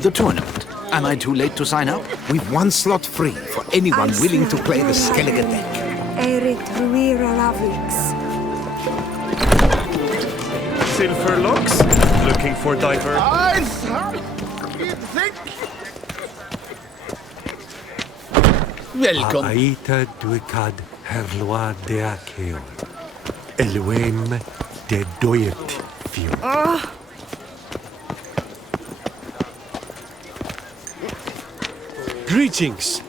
The tournament. Am I too late to sign up? We've one slot free for anyone willing to play the Skellige deck. Silver locks? Looking for diver. Welcome. Aita duikad herloa deakeo. Eluem de doyet fiu. Greetings.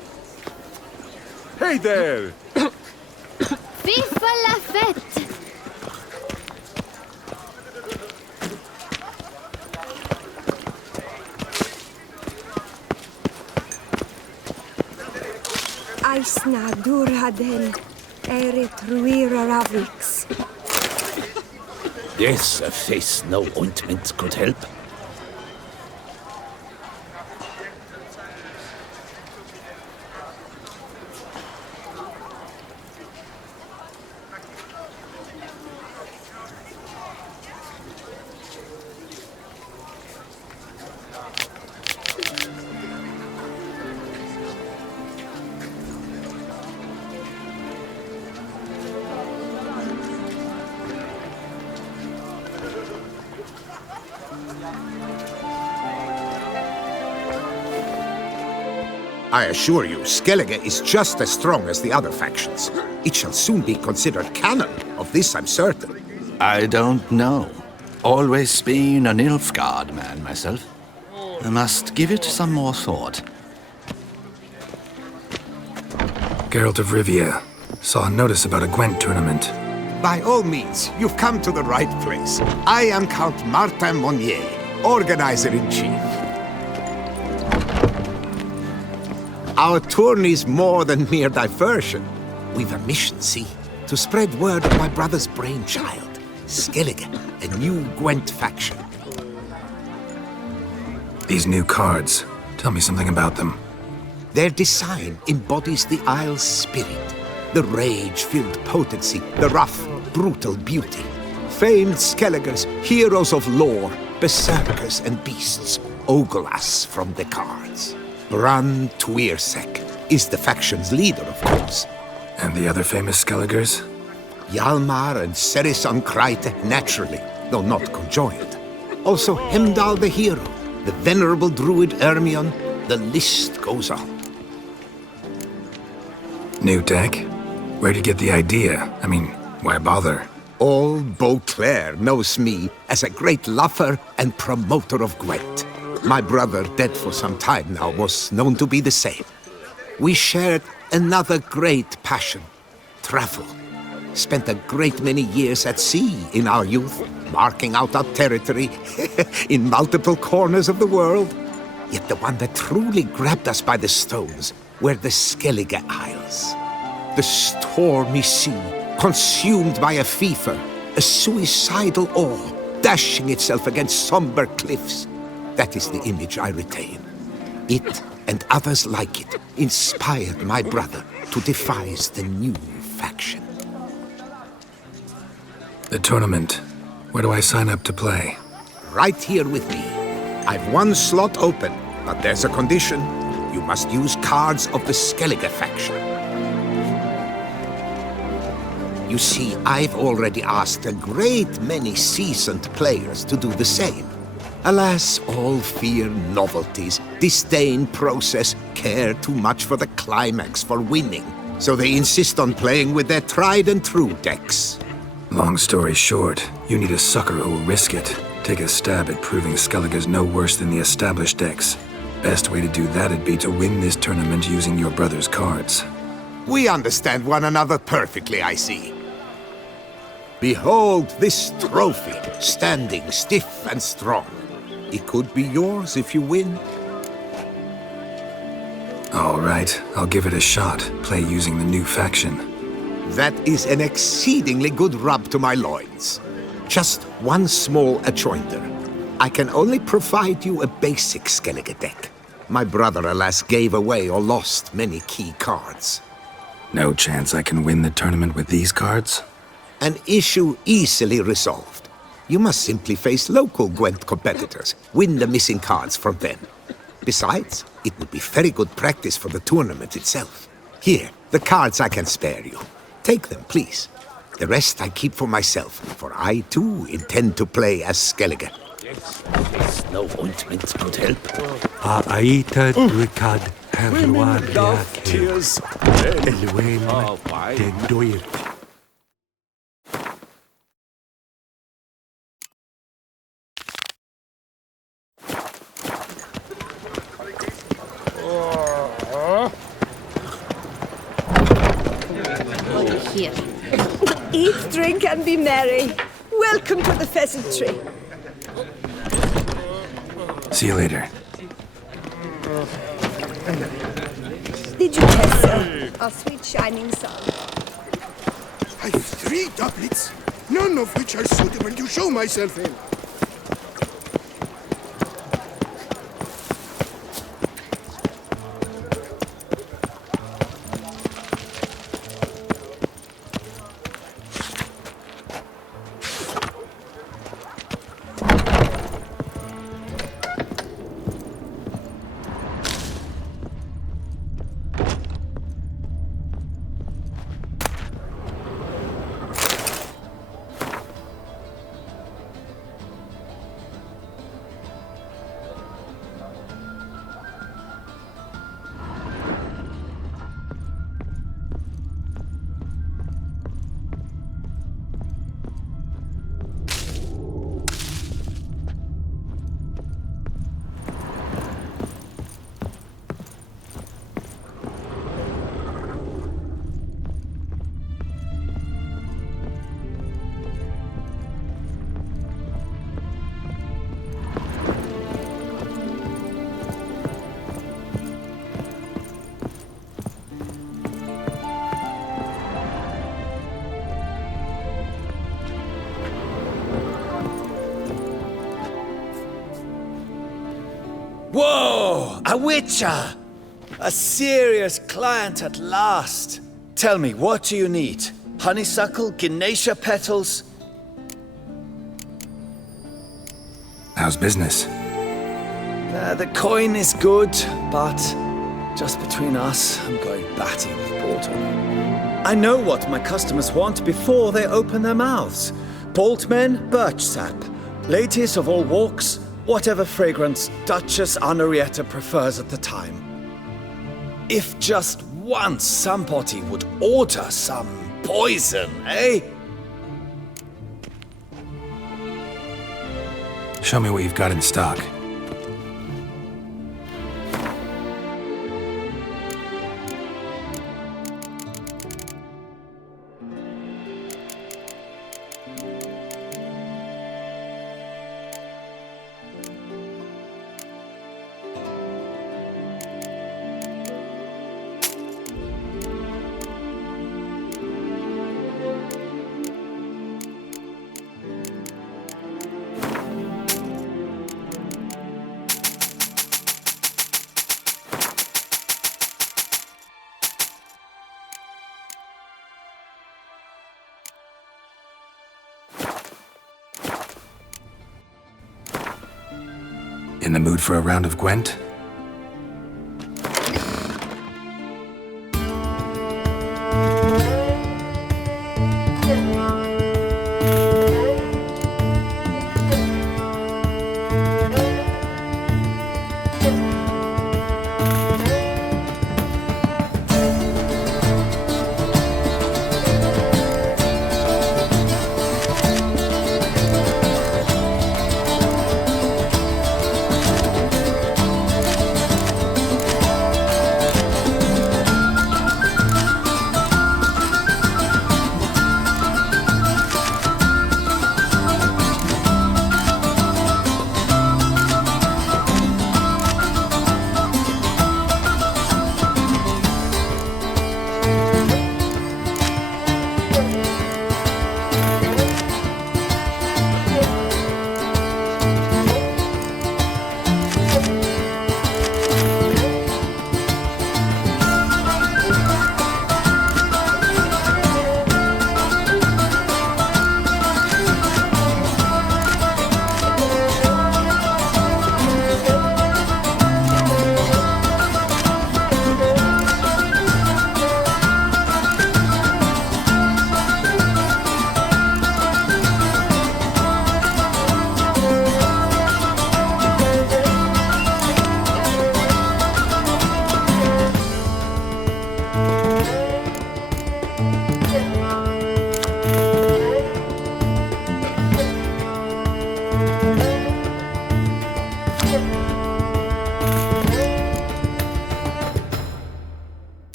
Hey there. Vive la fête! Aisna durhaden erit ruira ravix. Yes, a face no ointment could help. I assure you, Skellige is just as strong as the other factions. It shall soon be considered canon. Of this I'm certain. I don't know. Always been an Nilfgaard man myself. I must give it some more thought. Geralt of Rivia. Saw a notice about a Gwent tournament. By all means, you've come to the right place. I am Count Martin Monnier, Organizer-in-Chief. Our tourney's more than mere diversion. We've a mission, see? To spread word of my brother's brainchild, Skellige, a new Gwent faction. These new cards. Tell me something about them. Their design embodies the Isle's spirit. The rage-filled potency, the rough, brutal beauty. Famed Skelligers, heroes of lore, berserkers and beasts, ogle us from the cards. Bran Tuirsek is the faction's leader, of course. And the other famous Skelligers? Hjalmar and Serison Kreite, naturally, though not conjoined. Also Hemdal the hero, the venerable druid Ermion, the list goes on. New deck? Where'd you get the idea? I mean, why bother? All Beauclair knows me as a great lover and promoter of Gwent. My brother, dead for some time now, was known to be the same. We shared another great passion, travel. Spent a great many years at sea in our youth, marking out our territory in multiple corners of the world. Yet the one that truly grabbed us by the stones were the Skellige Isles. The stormy sea, consumed by a fever, a suicidal awe, dashing itself against somber cliffs. That is the image I retain. It, and others like it, inspired my brother to devise the new faction. The tournament. Where do I sign up to play? Right here with me. I've one slot open, but there's a condition. You must use cards of the Skellige faction. You see, I've already asked a great many seasoned players to do the same. Alas, all fear novelties, disdain process, care too much for the climax, for winning. So they insist on playing with their tried and true decks. Long story short, you need a sucker who will risk it. Take a stab at proving Skellige's no worse than the established decks. Best way to do that'd be to win this tournament using your brother's cards. We understand one another perfectly, I see. Behold this trophy, standing stiff and strong. It could be yours if you win. All right, I'll give it a shot. Play using the new faction. That is an exceedingly good rub to my loins. Just one small adjoinder. I can only provide you a basic Skellige deck. My brother, alas, gave away or lost many key cards. No chance I can win the tournament with these cards? An issue easily resolved. You must simply face local Gwent competitors, win the missing cards from them. Besides, it would be very good practice for the tournament itself. Here, the cards I can spare you. Take them, please. The rest I keep for myself, for I too intend to play as Skellige. Yes, no ointment could help. Aita duikad herloa deakeo. Tears. Eluem de doyet. Here. Eat, drink, and be merry. Welcome to the pheasantry. See you later. Did you test, sir? Our sweet shining sun. I've 3 doublets, none of which are suitable to show myself in. Whoa! A witcher! A serious client at last. Tell me, what do you need? Honeysuckle, Ganesha petals? How's business? The coin is good, but just between us, I'm going batty with Bolton. I know what my customers want before they open their mouths. Boltmen, birch sap. Ladies of all walks, whatever fragrance Duchess Henrietta prefers at the time. If just once somebody would order some poison, eh? Show me what you've got in stock. In the mood for a round of Gwent?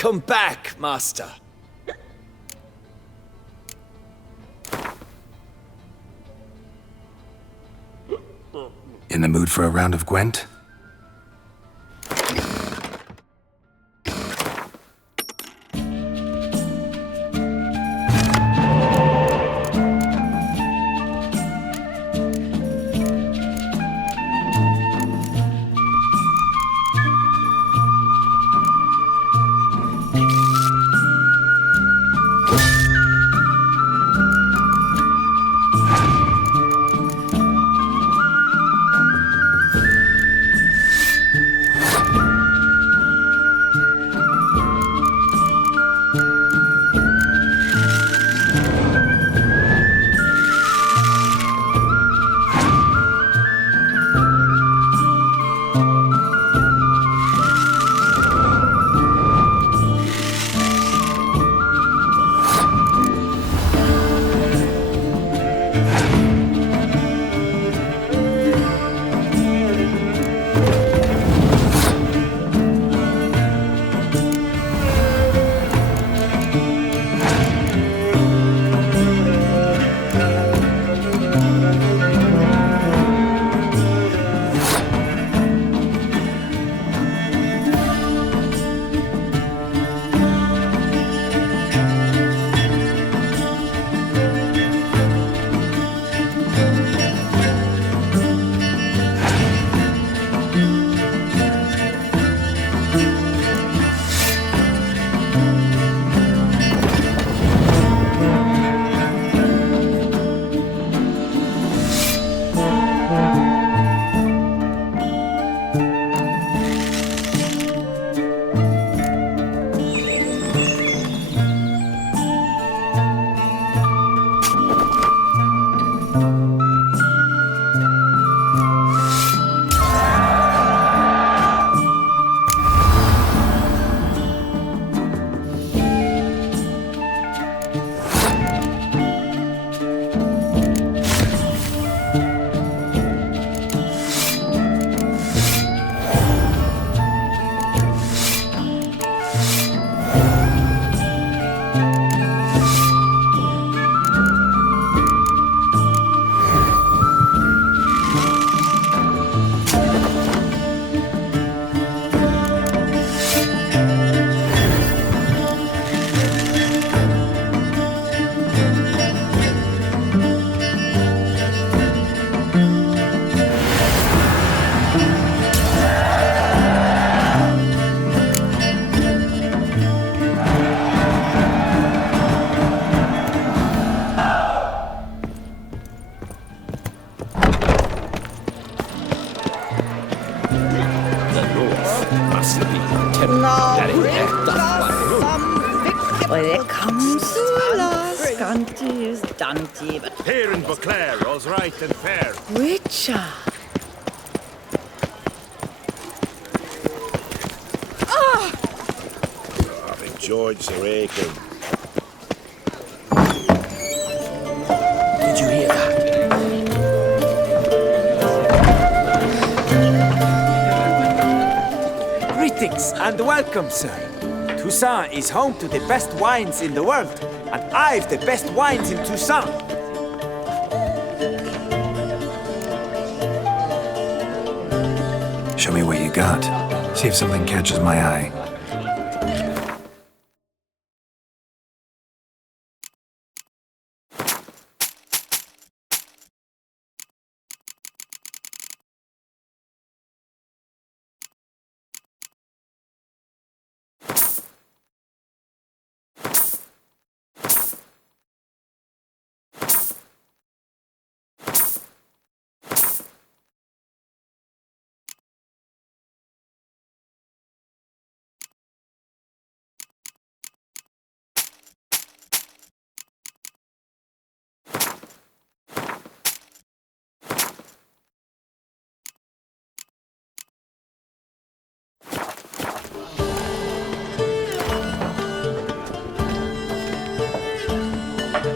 Welcome back, Master. In the mood for a round of Gwent? Here in Beauclair, all's right and fair. Richard. I've enjoyed Sir Aiken. Did you hear that? Greetings and welcome, sir. Toussaint is home to the best wines in the world, and I've the best wines in Toussaint. Show me what you got. See if something catches my eye.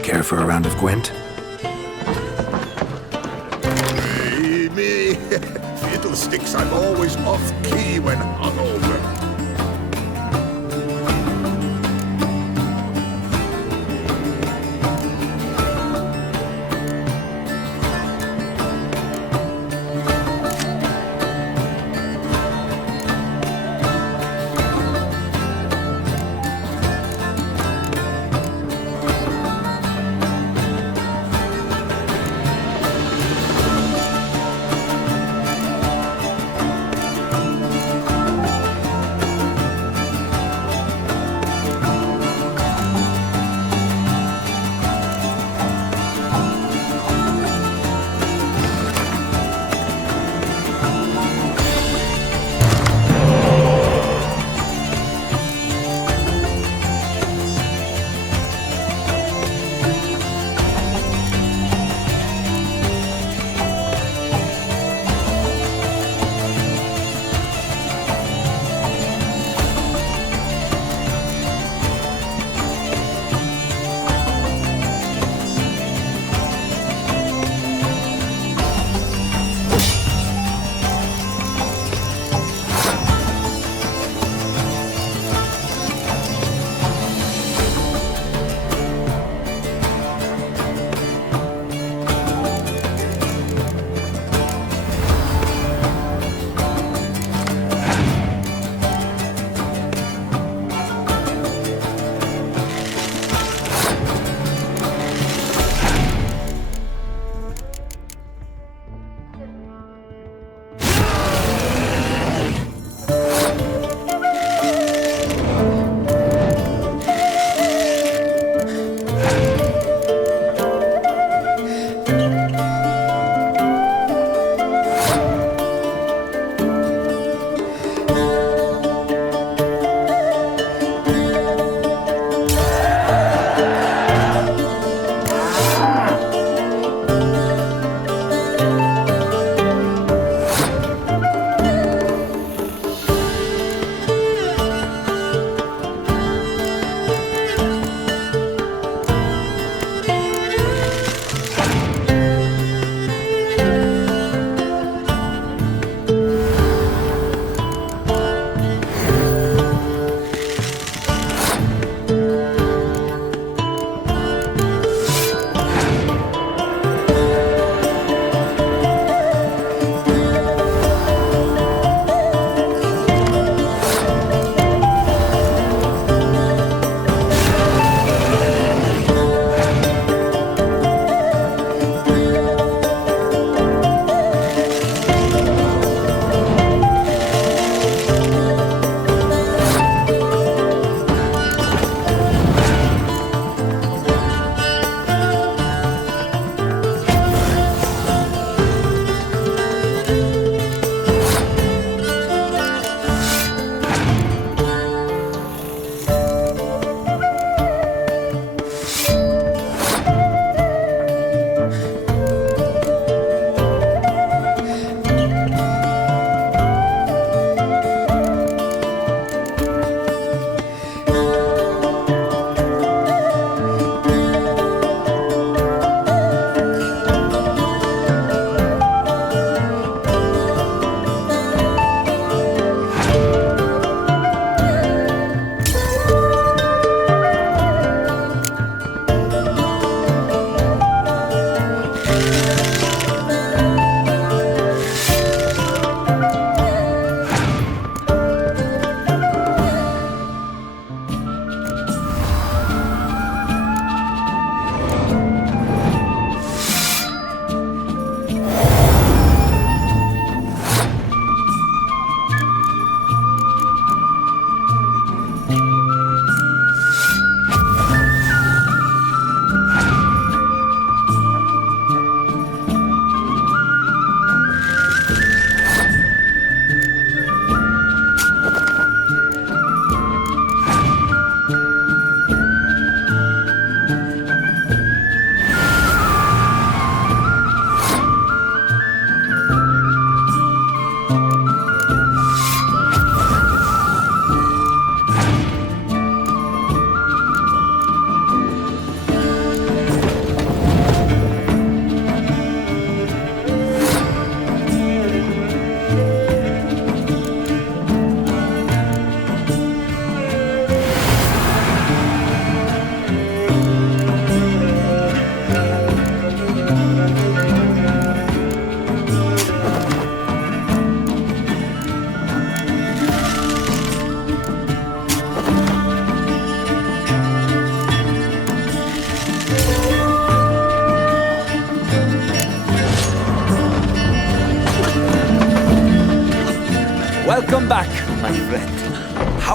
Care for a round of Gwent? Me. Fiddlesticks, I'm always off-key when hungover.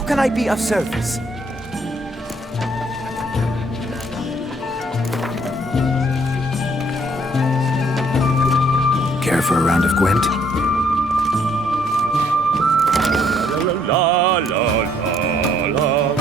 can I be of service? Care for a round of Gwent? La la la la.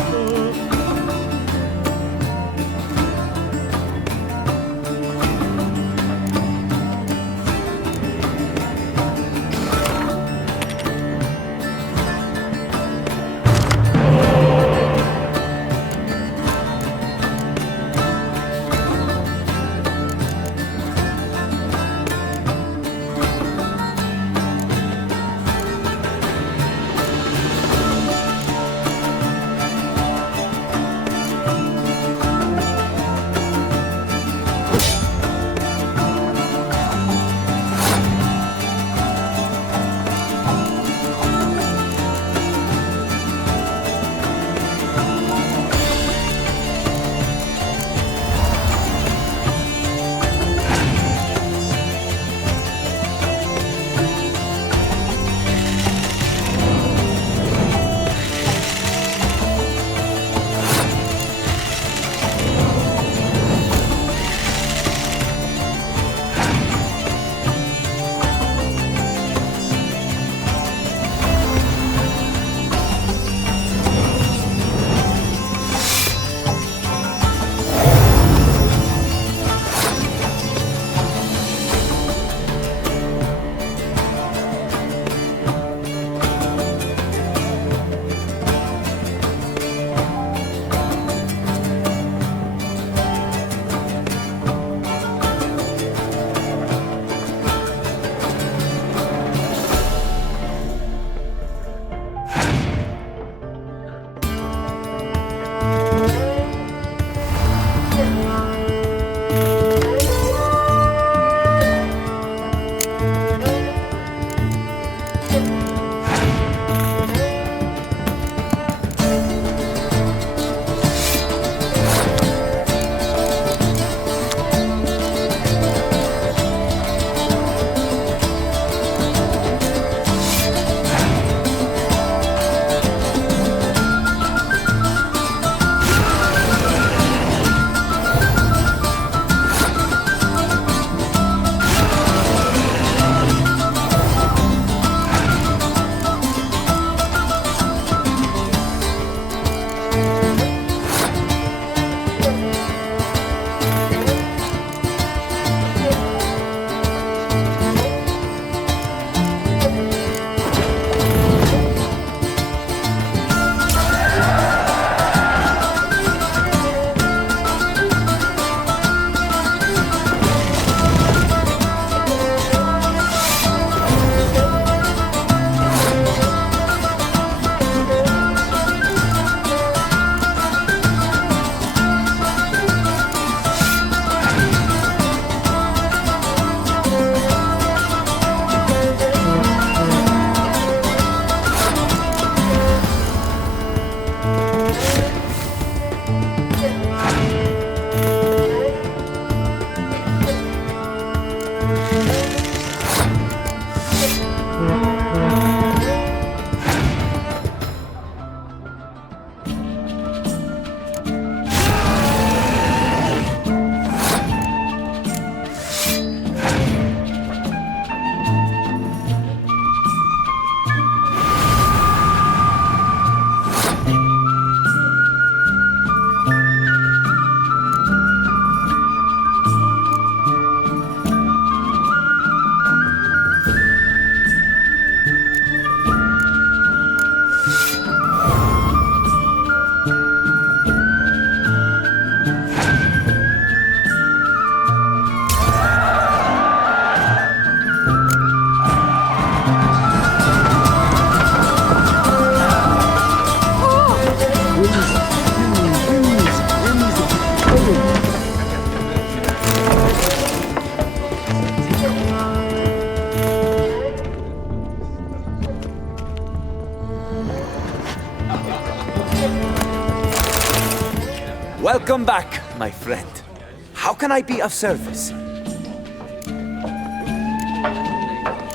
Welcome back, my friend. How can I be of service?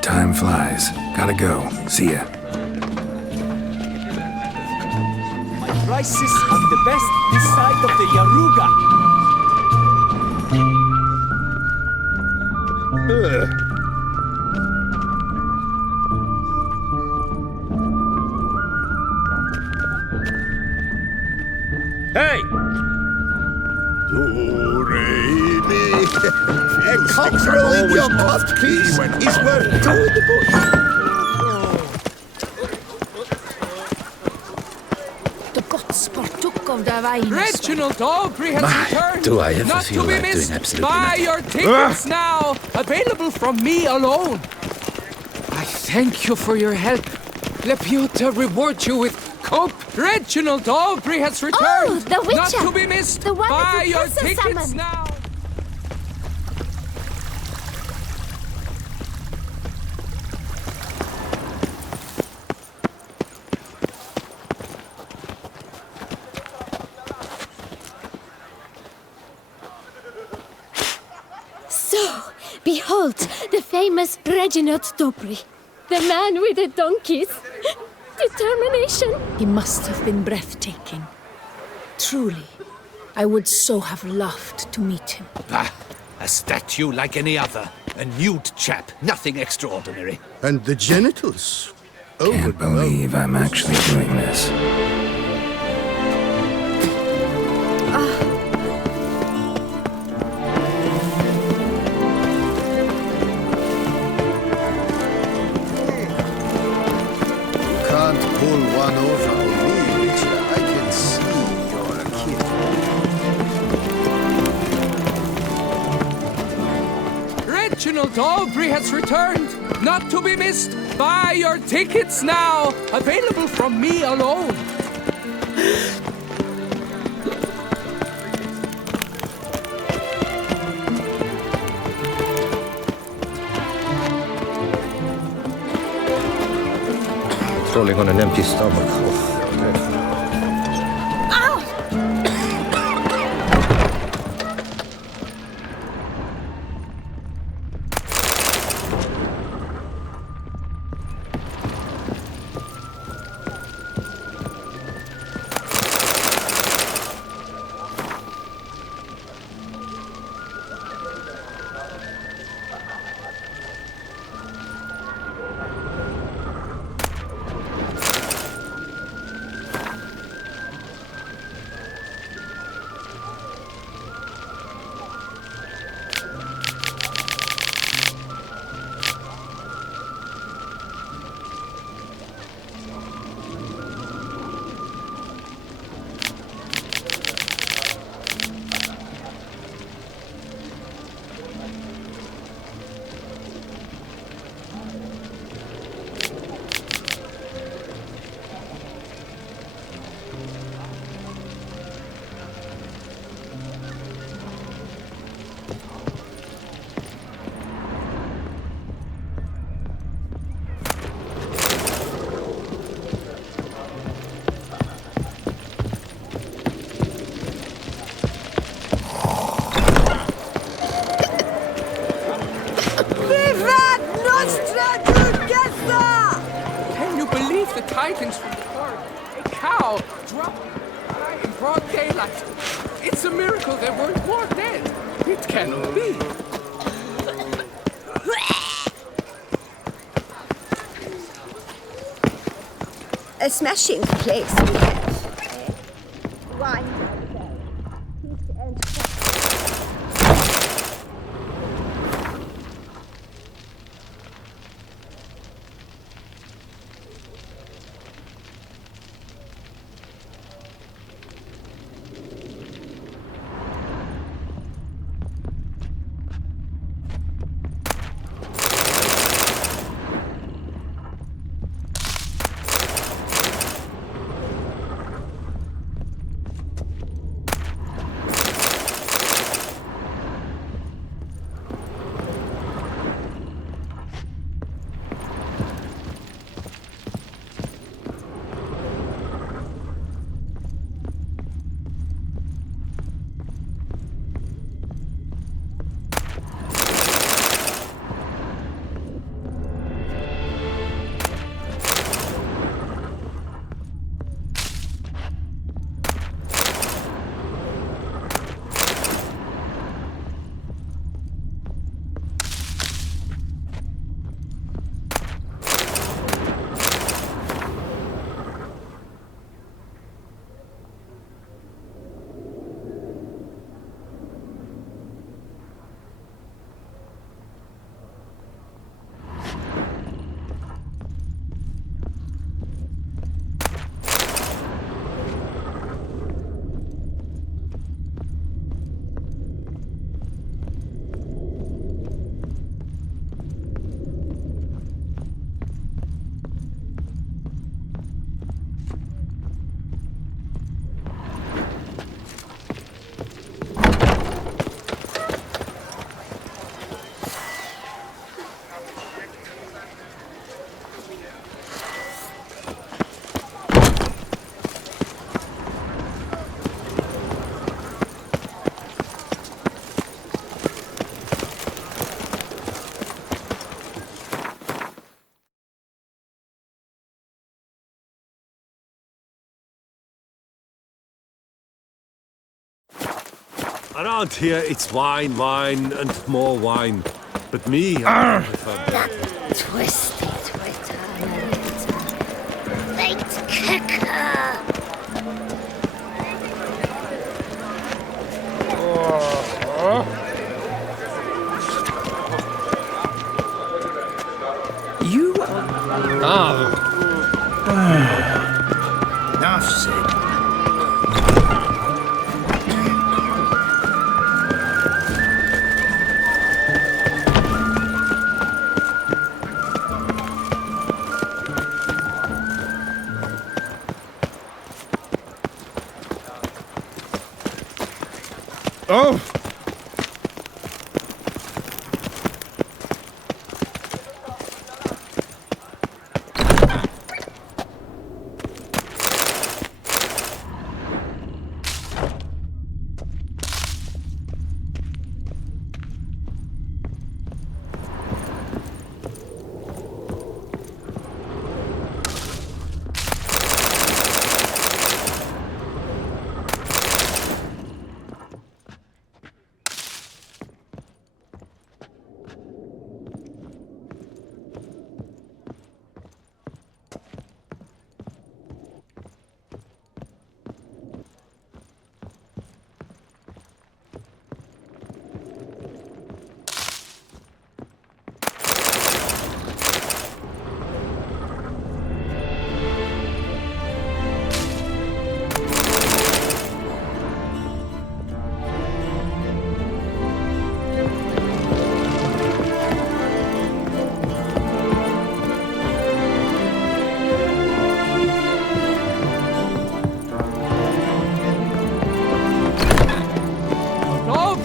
Time flies. Gotta go. See ya. prices are the best this side of the Yaruga. Hey! A cockerel in your pot, please, is worth two in the bush. The gods partook of the wine. Reginald Aubrey has returned. do I ever Not feel to be like doing missed. absolutely Buy nothing. your tickets now. Available from me alone. I thank you for your help. Leputa reward you with cope. Reginald Aubrey has returned. Oh, the Witcher. Not to be missed. The one Buy that your the tickets summoned. now. So, behold, the famous Reginald Dobry, the man with the donkeys. Determination. He must have been breathtaking. Truly, I would so have loved to meet him. Ah, a statue like any other. A nude chap, nothing extraordinary. And the genitals? Oh, Can't believe I'm actually doing this. Can't pull one over on me, Richard. I can see you're a kid. Reginald Aubrey has returned. Not to be missed. Buy your tickets now. Available from me alone. Rolling on an empty stomach. Can you believe the Titans from the Park? A cow dropped in broad daylight. It's a miracle there weren't more dead. It cannot be. A smashing place we have. Wine. Peace and Around here, it's wine, wine, and more wine. But me, I prefer Twisted return. Late kicker. You are... Enough said. Oh!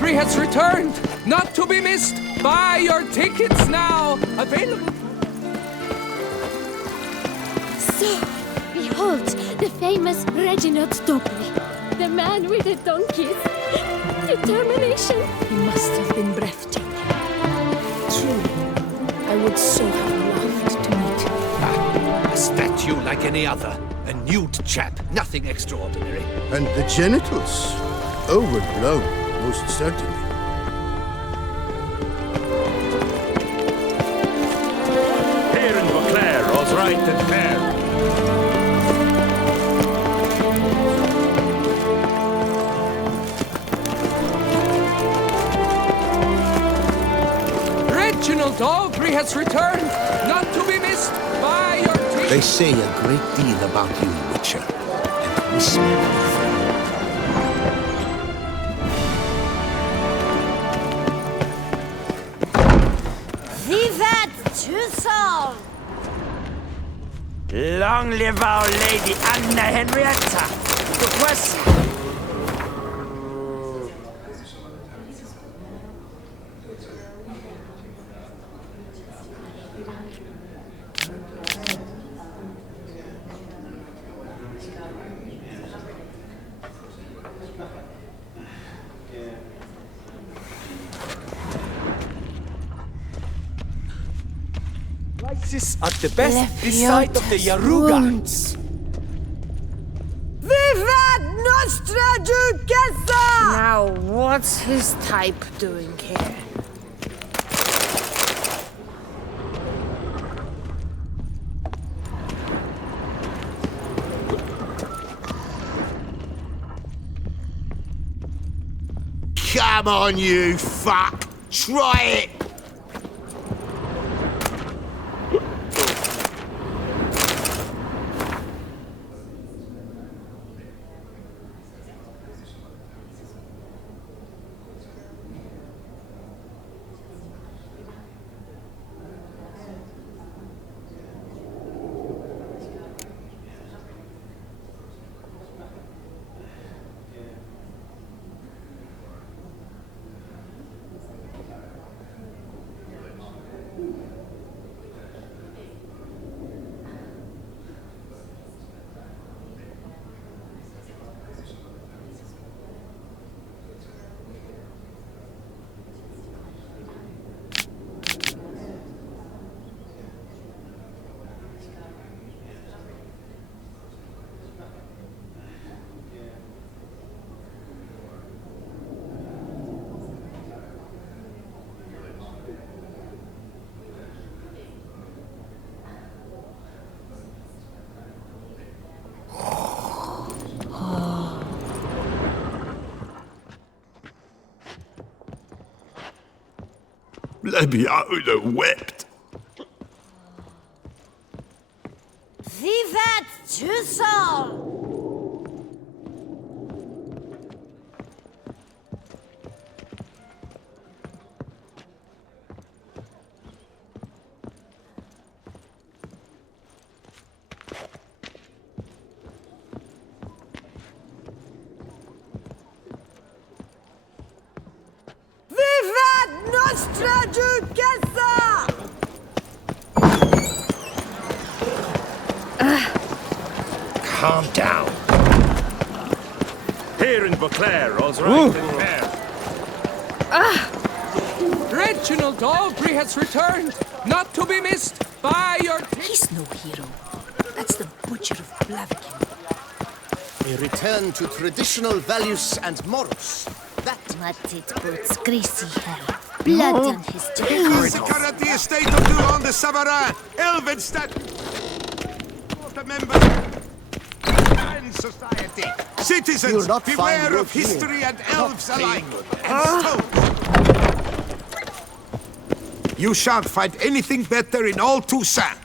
Has returned, not to be missed. Buy your tickets now. Available. So, behold, the famous Reginald Dobry, the man with the donkeys. Determination. He must have been breathtaking. Truly, I would so have loved to meet him. A statue like any other. A nude chap, nothing extraordinary. And the genitals? Overblown, most certainly. Here in Beauclair, all's right and fair. Reginald Dobry has returned, not to be missed. Buy your tickets. They say a great deal about you, Witcher, and whisper. Toussaint! Long live our Lady Anna Henrietta! Good question. At the best this side of the Yaruga. Vivat Nostra Duchessa! Now, what's his type doing here? Come on, you fuck! Try it! Maybe I would have wept. Vivat Toussaint! Vivat Nostra Duchessa! Calm down. Here in Beauclair, all's right and fair. Reginald Aubrey has returned, not to be missed by your... He's no hero. That's the Butcher of Blaviken. A return to traditional values and morals. That What it puts greasy hell. Blood on his Massacre at the estate of Durand de Savarin, Elvenstead. A member and society. Citizens, You'll not beware find of your history and elves alike. And stones. You shan't find anything better in all Toussaint.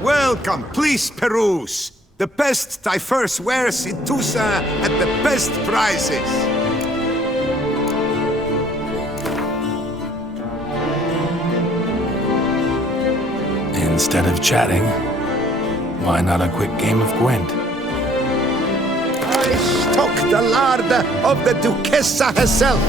Welcome, please peruse. The best diverse wares in Toussaint at the best prices. Instead of chatting, why not a quick game of Gwent? I stock the larder of the Duchessa herself.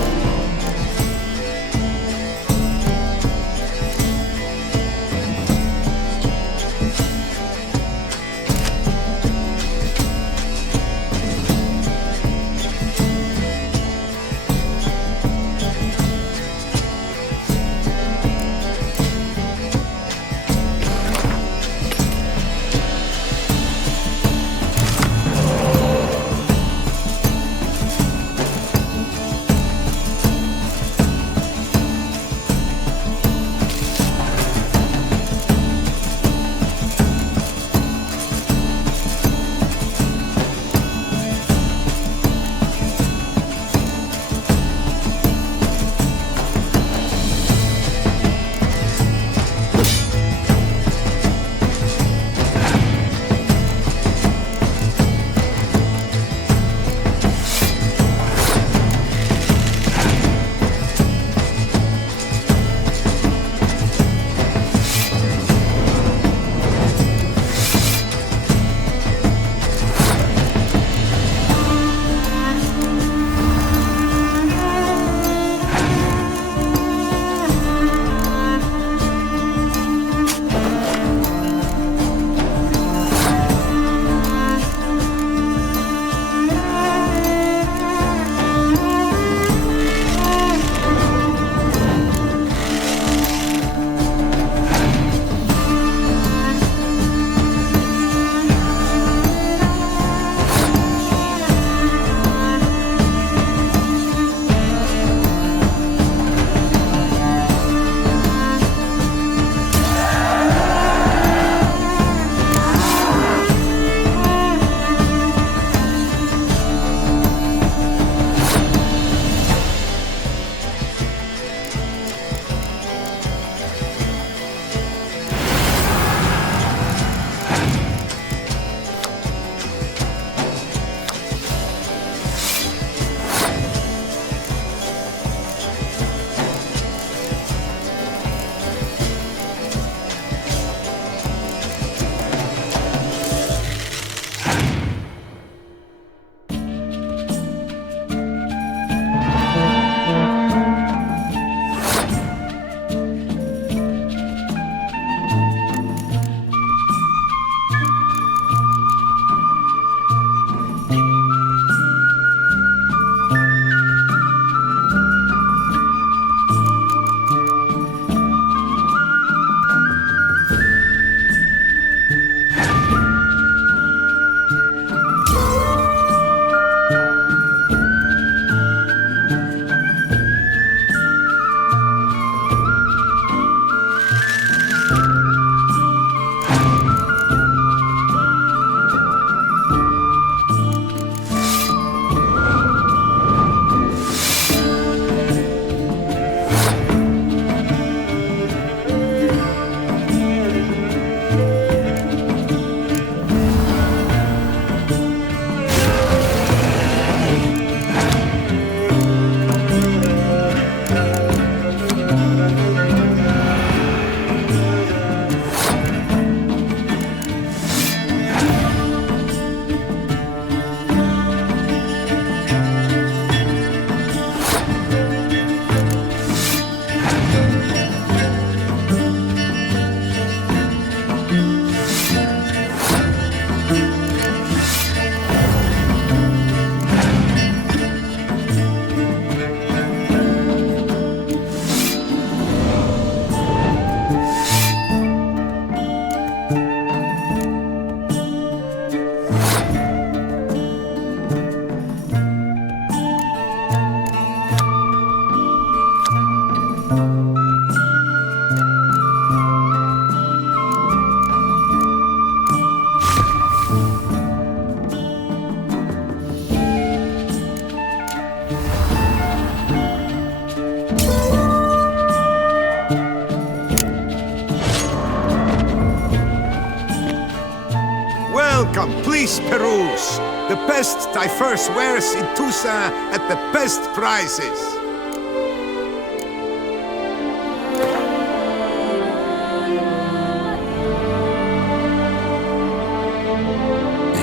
Fleece Peruse, the best diverse wares in Toussaint at the best prices.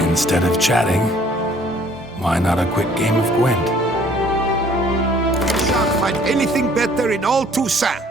Instead of chatting, why not a quick game of Gwent? You shan't find anything better in all Toussaint.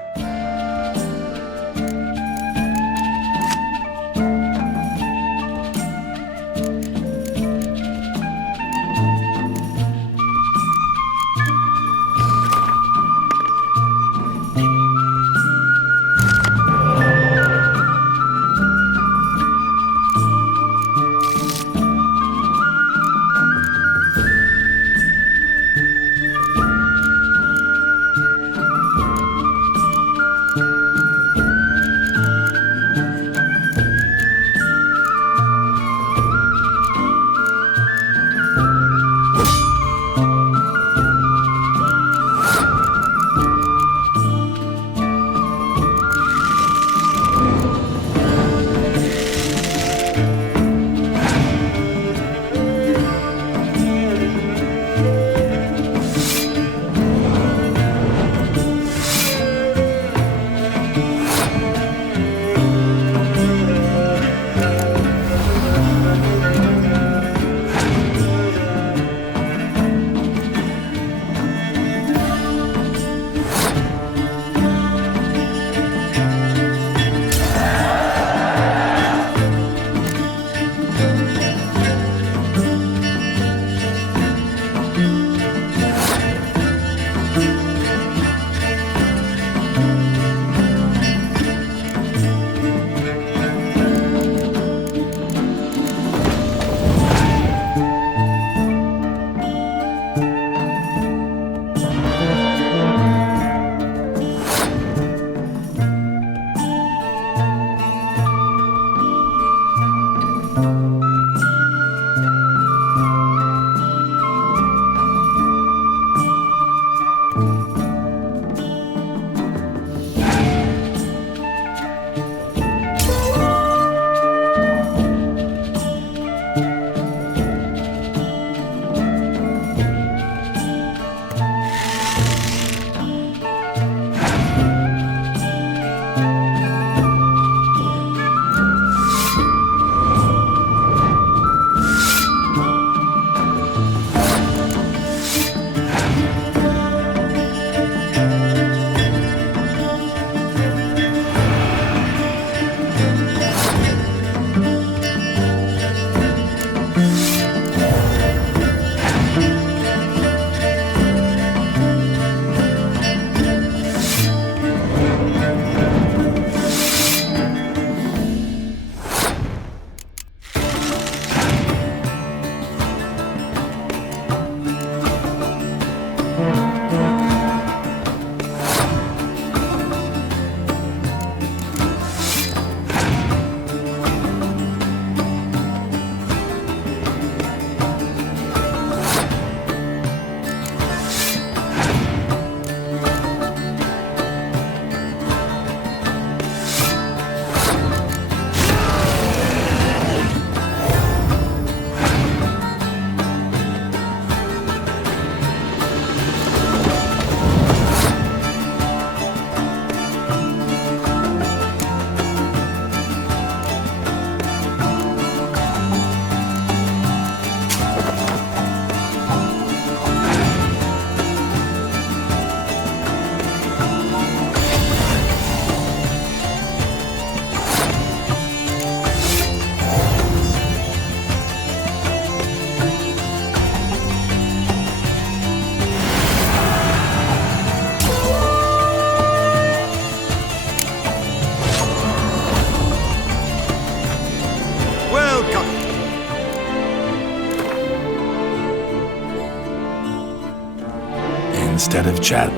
Instead of chat.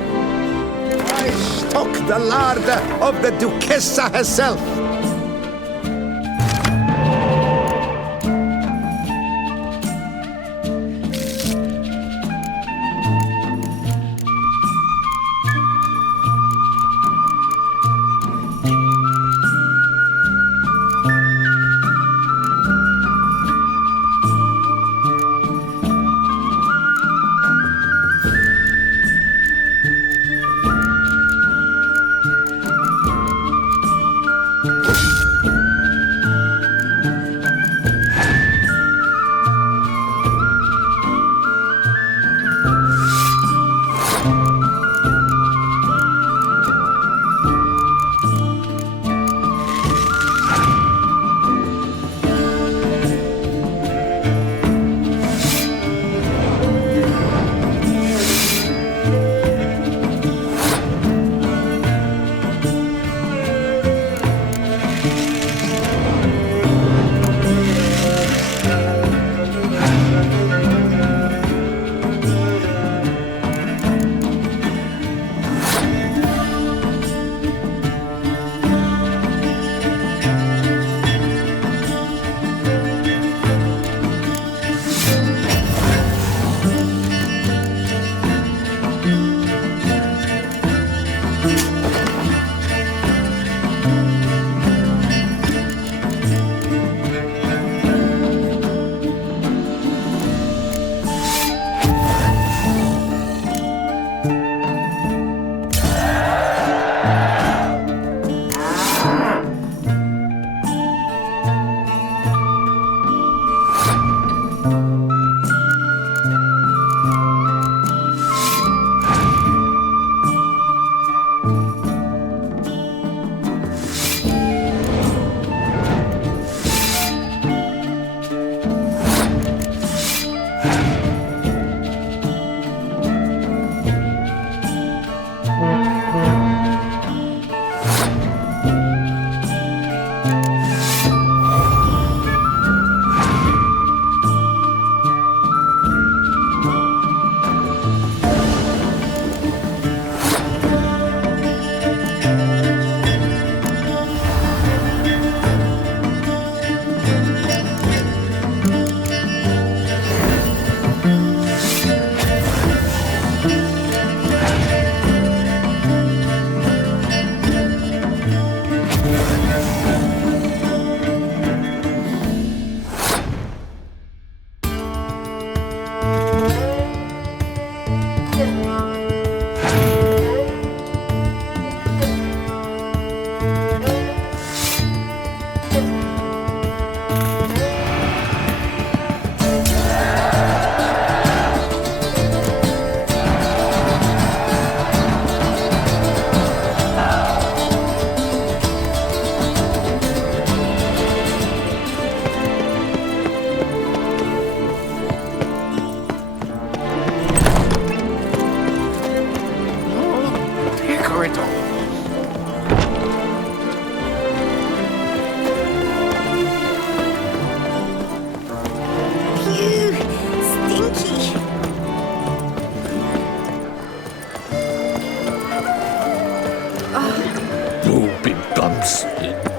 I stock the larder of the Duchessa herself.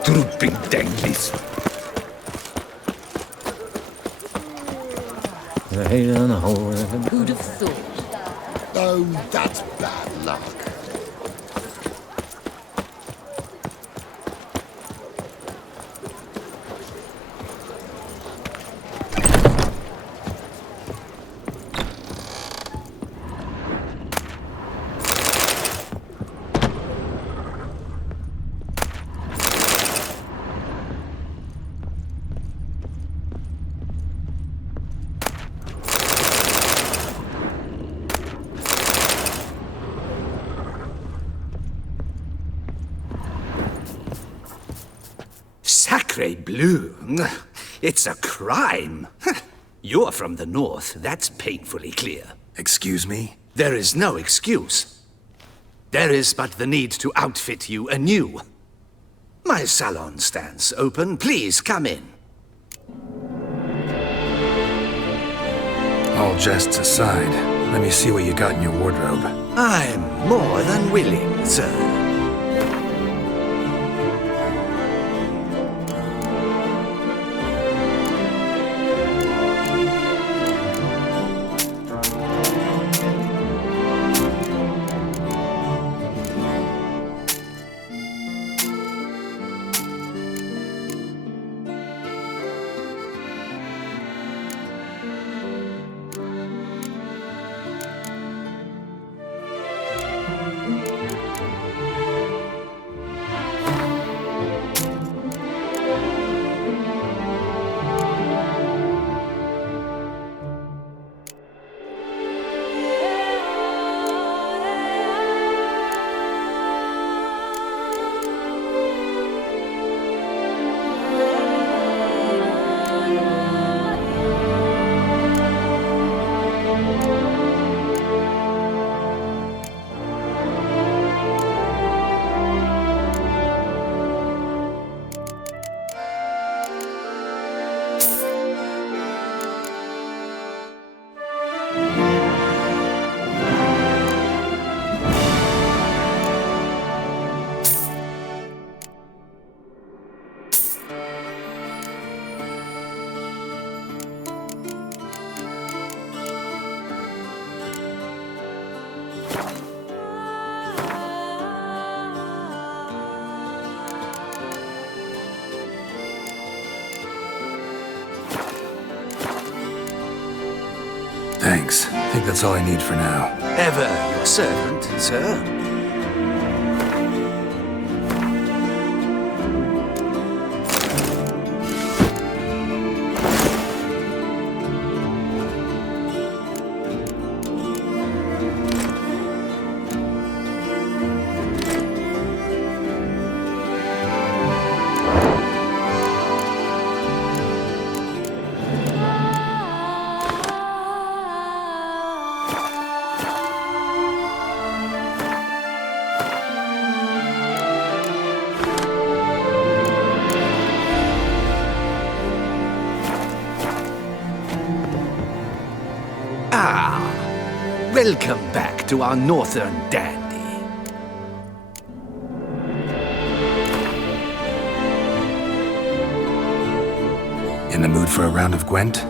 drooping danglies. Who'd have thought? Oh, that's bad luck. Sacre bleu! It's a crime! You're from the north, that's painfully clear. Excuse me? There is no excuse. There is but the need to outfit you anew. My salon stands open, please come in. All jests aside, let me see what you got in your wardrobe. I'm more than willing, sir. Thanks. I think that's all I need for now. Ever your servant, sir. Welcome back to our northern dandy. In the mood for a round of Gwent?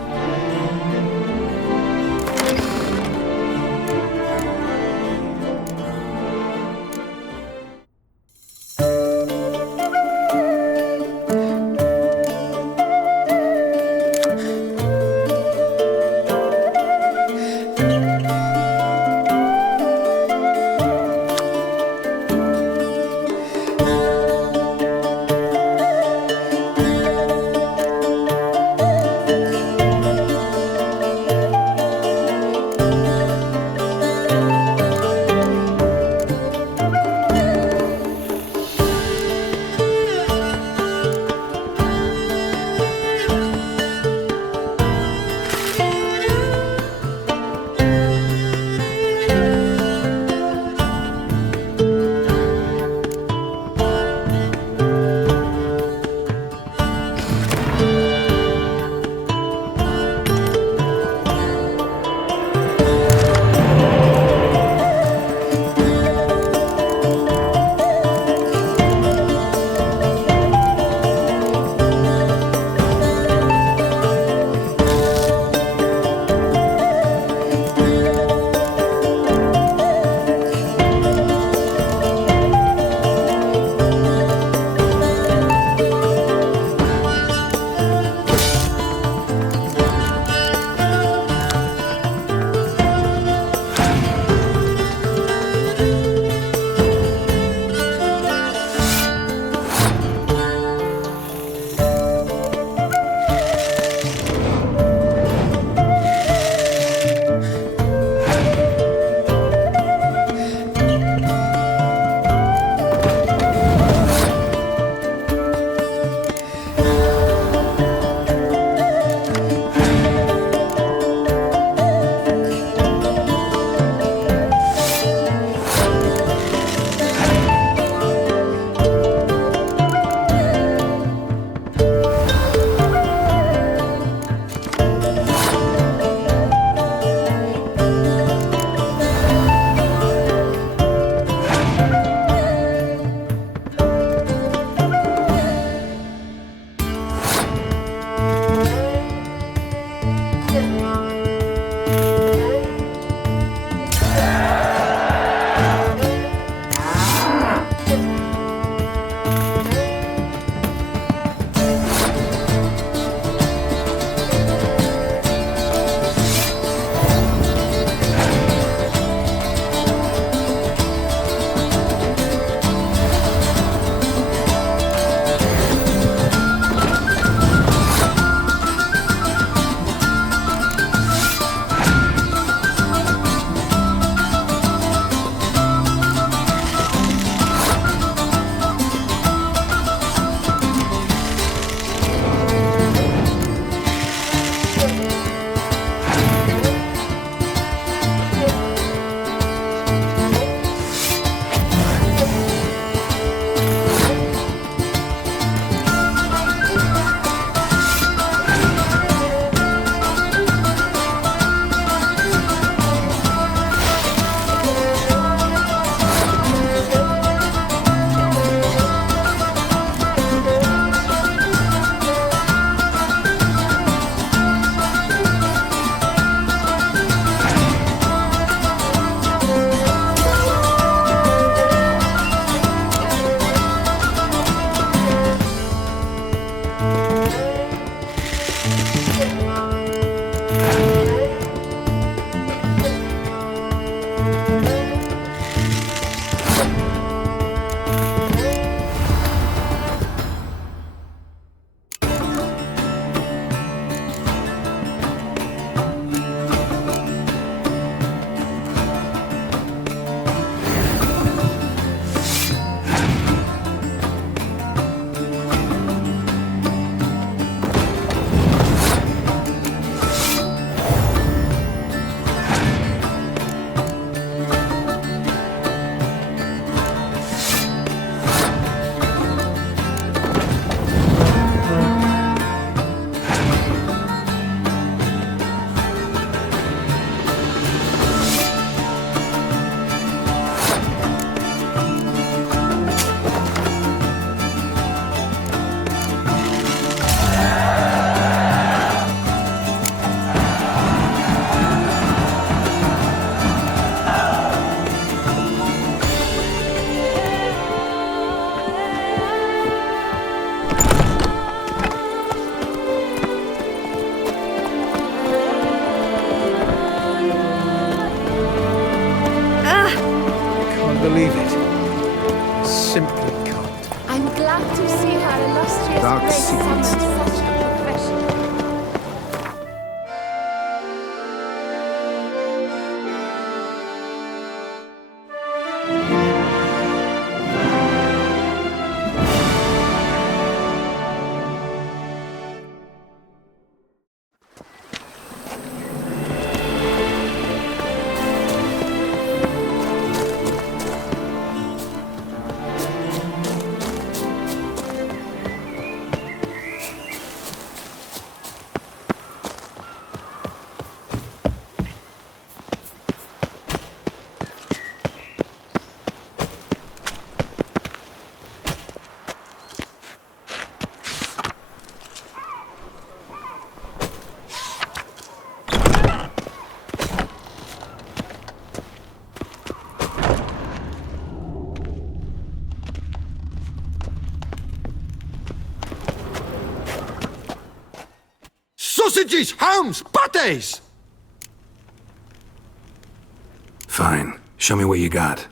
I'm glad to see her illustrious Dark grace secrets. summon such a professional. Sausages, hams, pates! Fine. Show me what you got.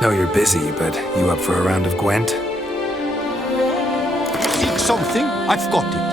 Know you're busy, but you up for a round of Gwent? Seek something? I've got it.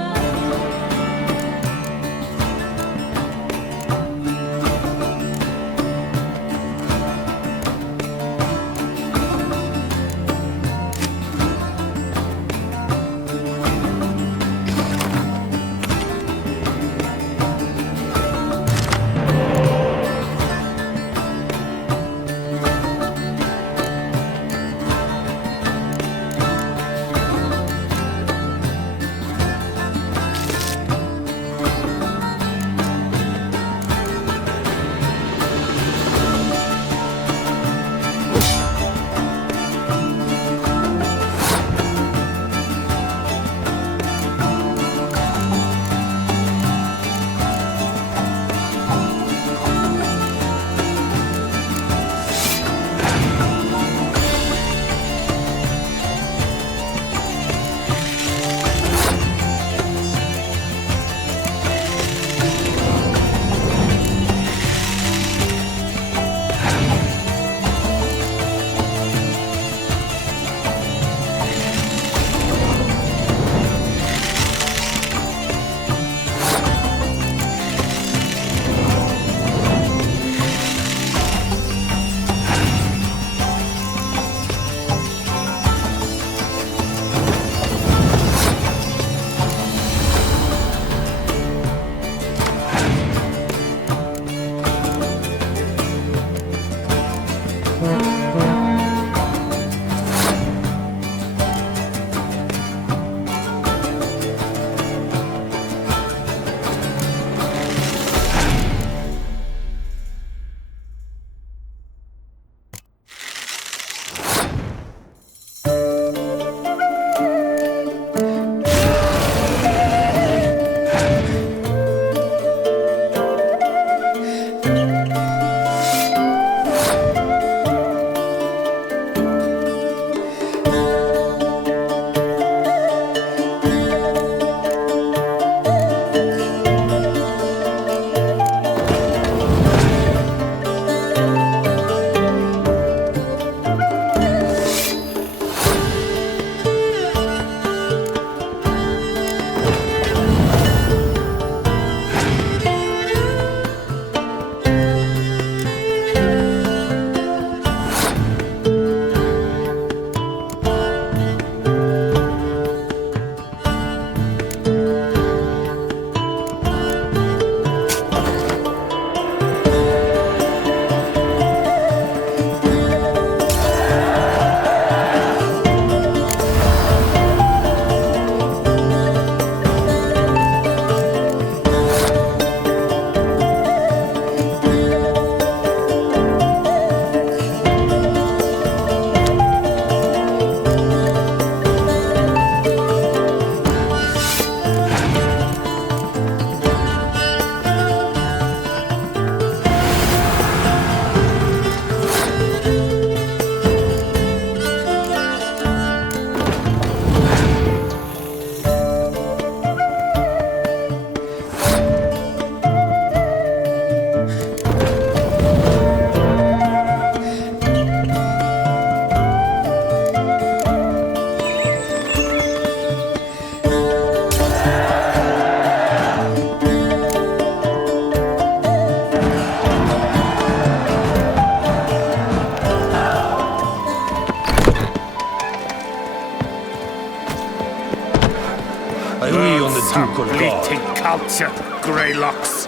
I owe you on the Some Ducal bleating culture, Greylocks.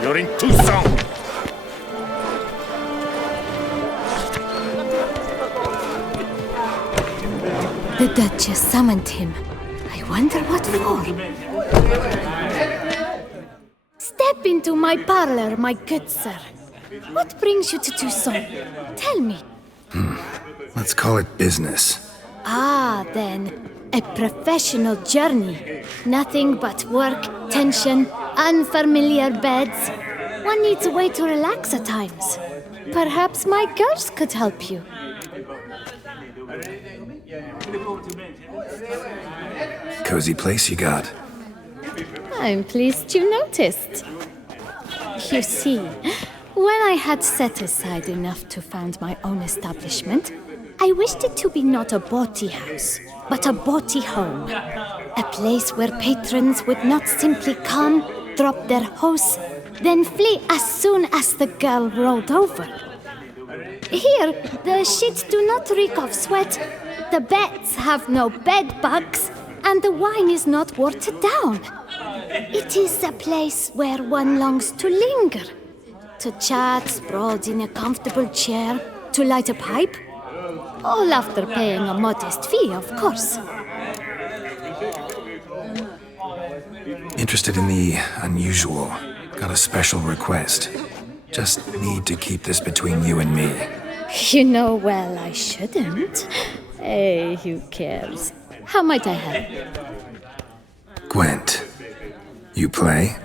You're in Toussaint. The Duchess summoned him. I wonder what for. Step into my parlor, my good sir. What brings you to Toussaint? Tell me. Let's call it business. Ah, then. A professional journey. Nothing but work, tension, unfamiliar beds. One needs a way to relax at times. Perhaps my girls could help you. Cozy place you got. I'm pleased you noticed. You see, when I had set aside enough to found my own establishment, I wished it to be not a bawdy house, but a bawdy home. A place where patrons would not simply come, drop their hose, then flee as soon as the girl rolled over. Here, the sheets do not reek of sweat, the beds have no bed bugs, and the wine is not watered down. It is a place where one longs to linger, to chat sprawled in a comfortable chair, to light a pipe. All after paying a modest fee, of course. Interested in the unusual. Got a special request. Just need to keep this between you and me. You know well I shouldn't. Hey, who cares? How might I help? Gwent, you play?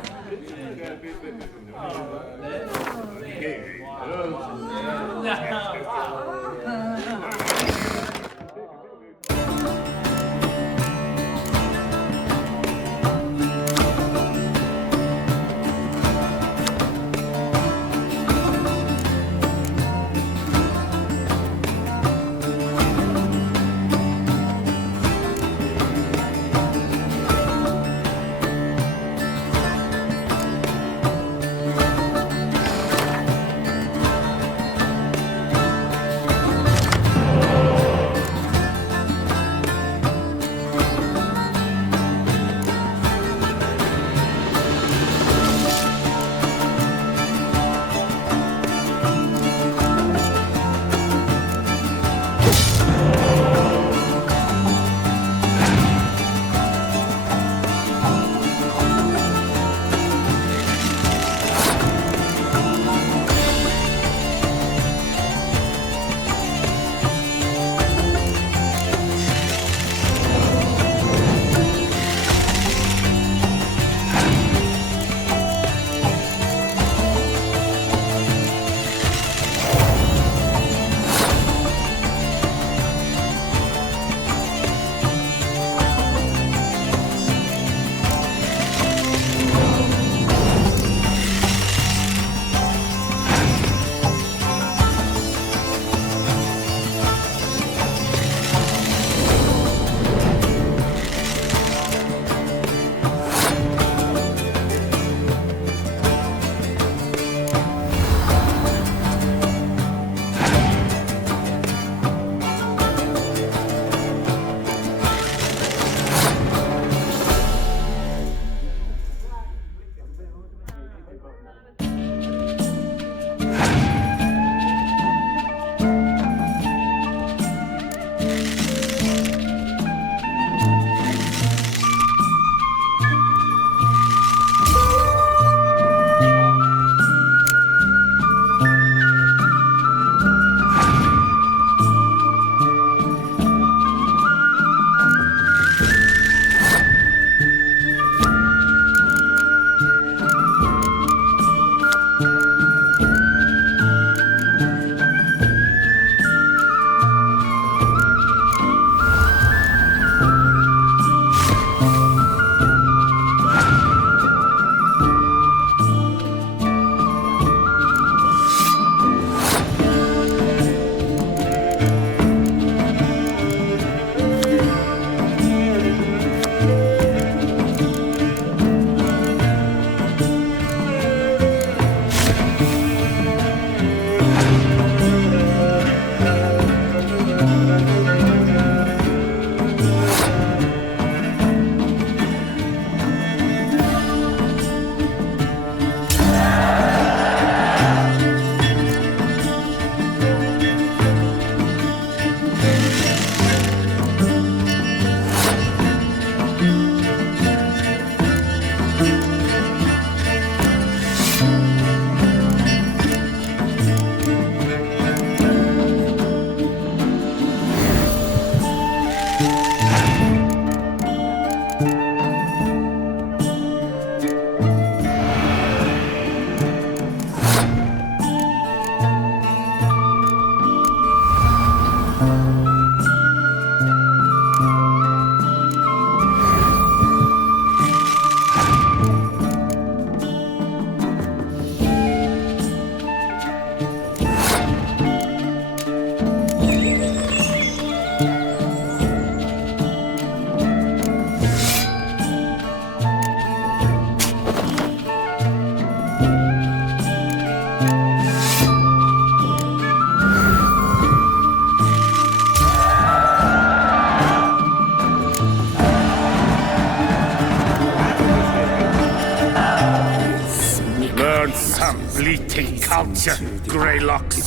bleating culture, Greylocks.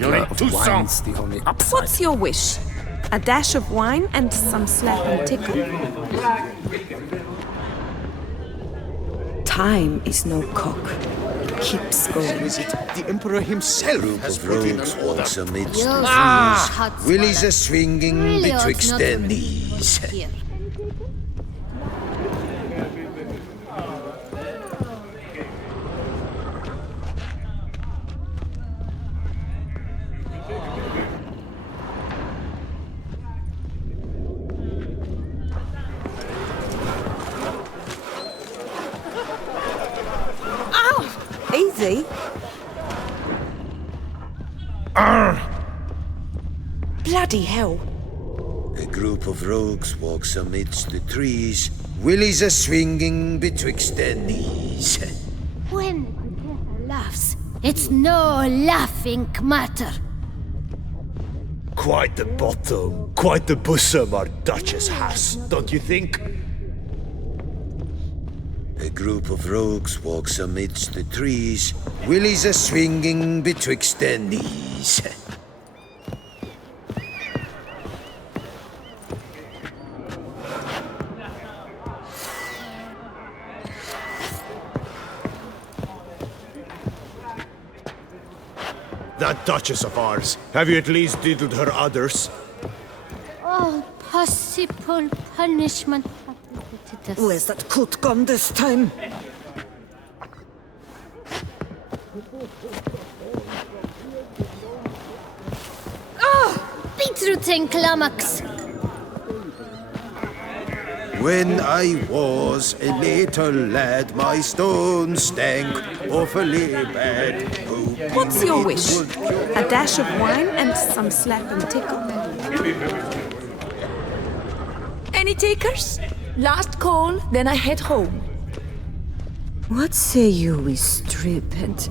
You're in Toussaint. What's your wish? A dash of wine and some slap and tickle? Time is no cock. It keeps going. Is it the Emperor himself has put in an order? Amidst Ah! the trees, willies are swinging betwixt their knees. Easy. Bloody hell. A group of rogues walks amidst the trees. Willies are swinging betwixt their knees. When Greta laughs, it's no laughing matter. Quite the bottom, quite the bosom our Duchess has, don't you think? A group of rogues walks amidst the trees. Willies are swinging betwixt their knees. That Duchess of ours, have you at least diddled her udders? All possible punishment. Where's that coot gone this time? Beetroot and climax. When I was a little lad, my stone stank awfully bad. What's your wish? A dash of wine and some slap and tickle? Any takers? Last call, then I head home. What say you we strip and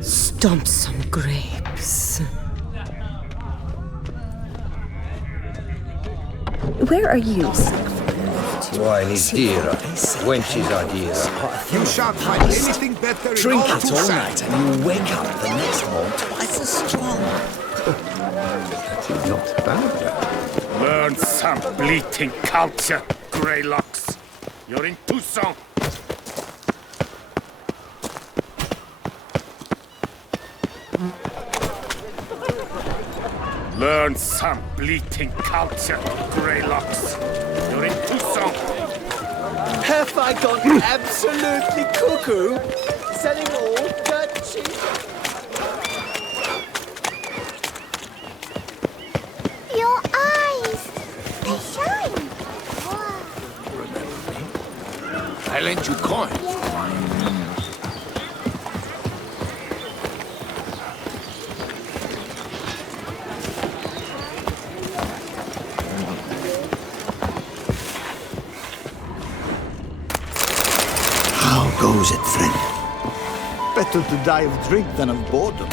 stomp some grapes? Where are you? Wine is dearer, wenches are dearer. You shan't find anything better. Drink it all night and you wake up the next morning twice as strong. Not bad. Learn some bleating culture, Greylocks. You're in Toussaint. Learn some bleating culture, Greylocks. You're in Toussaint. Have I gone absolutely cuckoo? Selling all dirt cheap? Your eyes, they shine. I lent you coin. How goes it, friend? Better to die of drink than of boredom.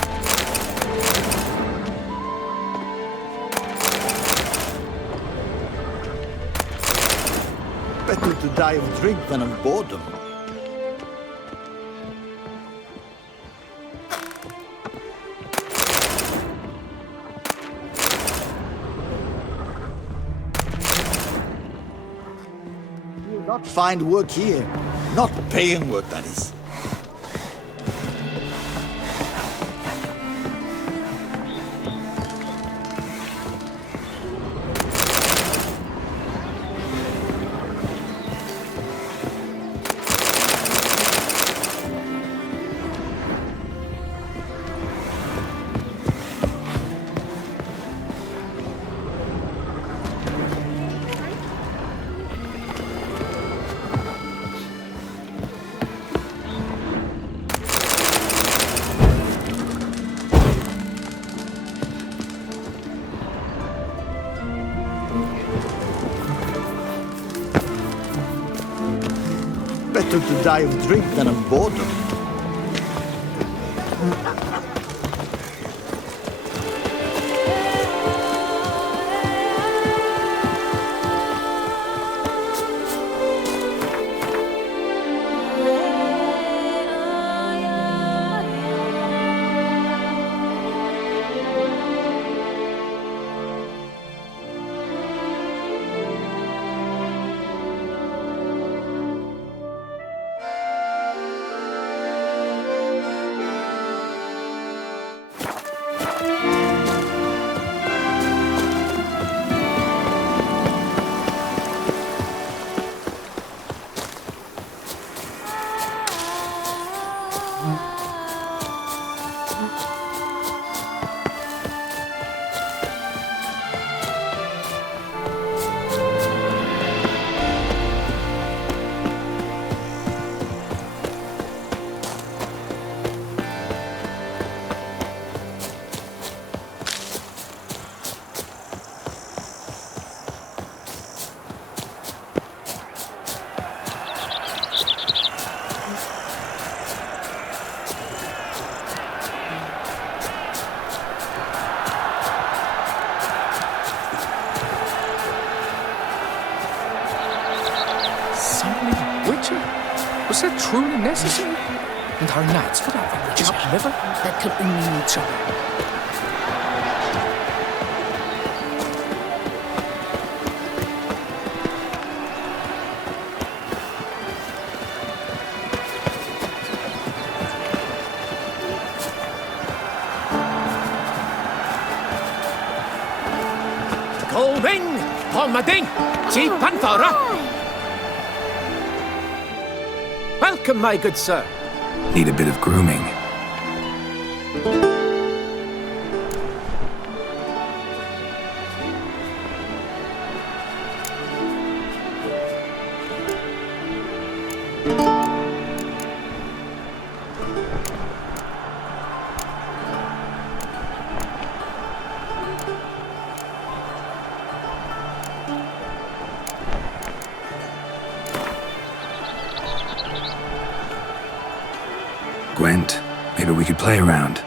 Better to die of drink than of boredom. You'll not find work here. Not paying work, that is. Better to die of drink than of boredom. Was that truly necessary? And our knights for that very job never? That could only mean trouble. Ring! Holmading! Cheap and thorough! Welcome, my good sir. Need a bit of grooming. Gwent, maybe we could play around.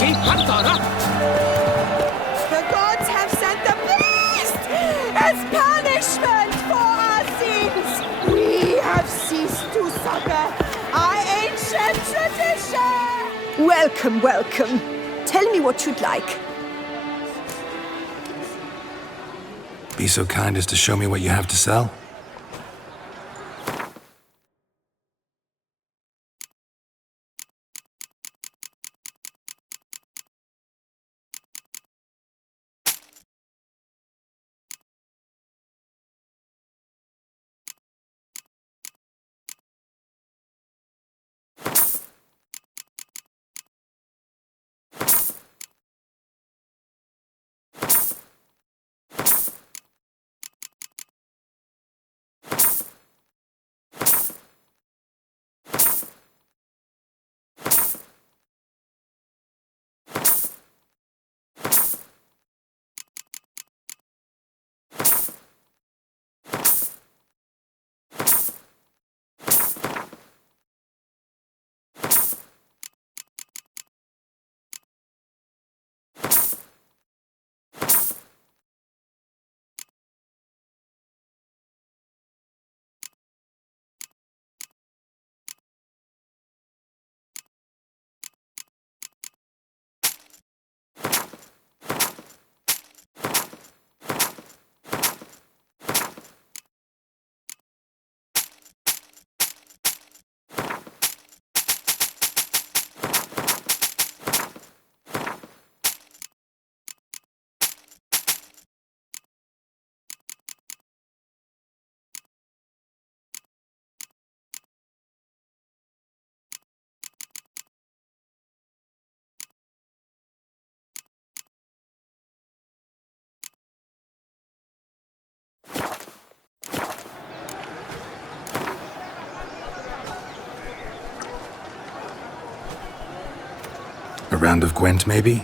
Cheap Pandora! The gods have sent the beast as punishment for our sins. We have ceased to succor our ancient tradition. Welcome, welcome. Tell me what you'd like. Be so kind as to show me what you have to sell? A round of Gwent, maybe?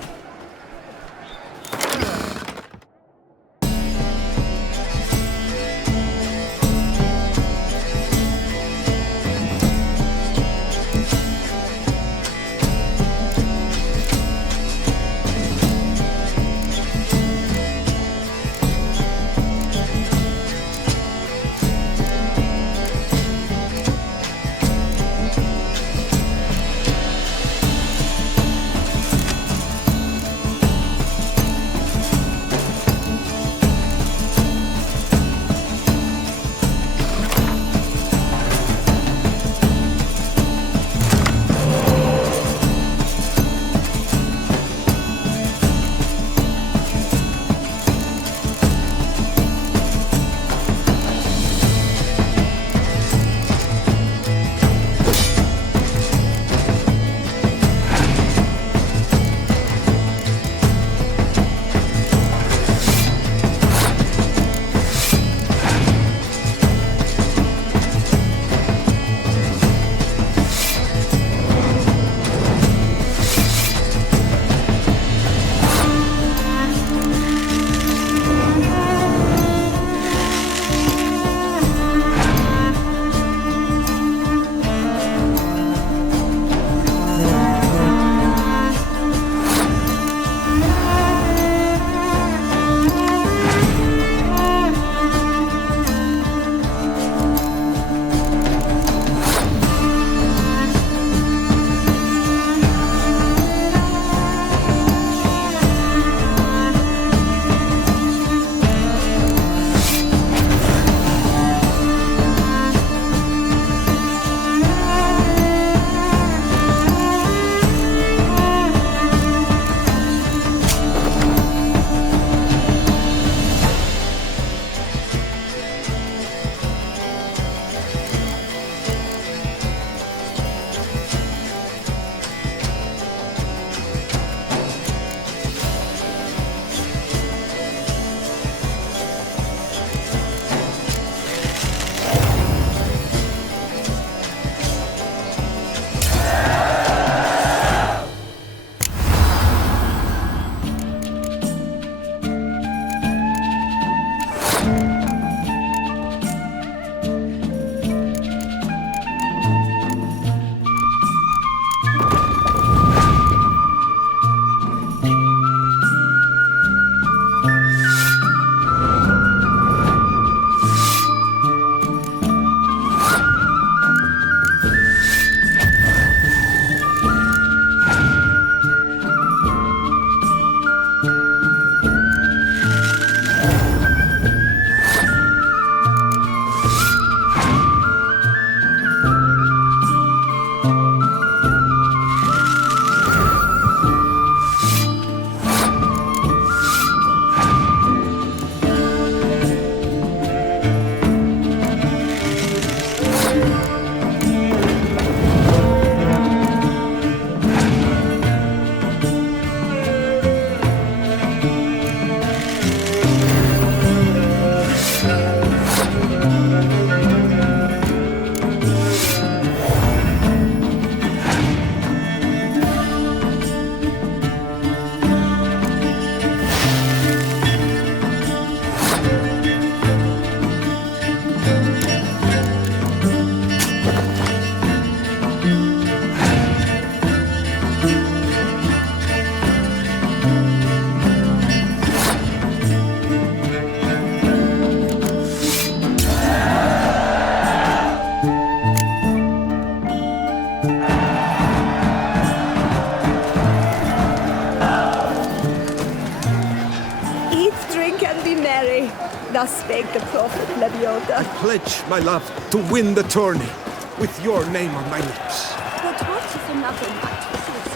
thus spake the prophet Leviota. I pledge my love to win the tourney with your name on my lips. But what if another knight wishes?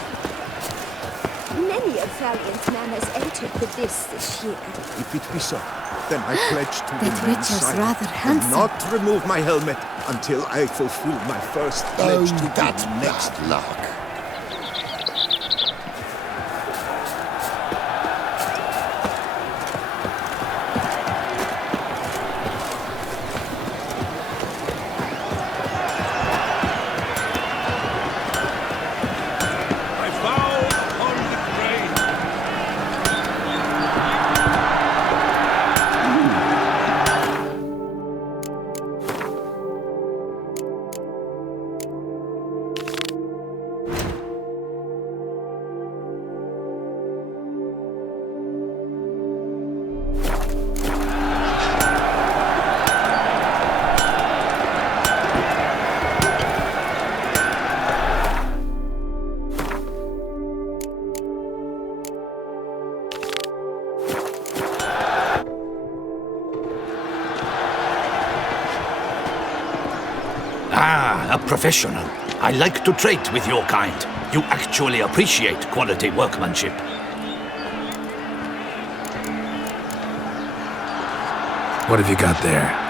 Many a valiant man has entered the this year. If it be so, then I pledge to That remain Richard's silent rather and handsome. not remove my helmet until I fulfill my first pledge to that's next bad luck. Ah, a professional. I like to trade with your kind. You actually appreciate quality workmanship. What have you got there?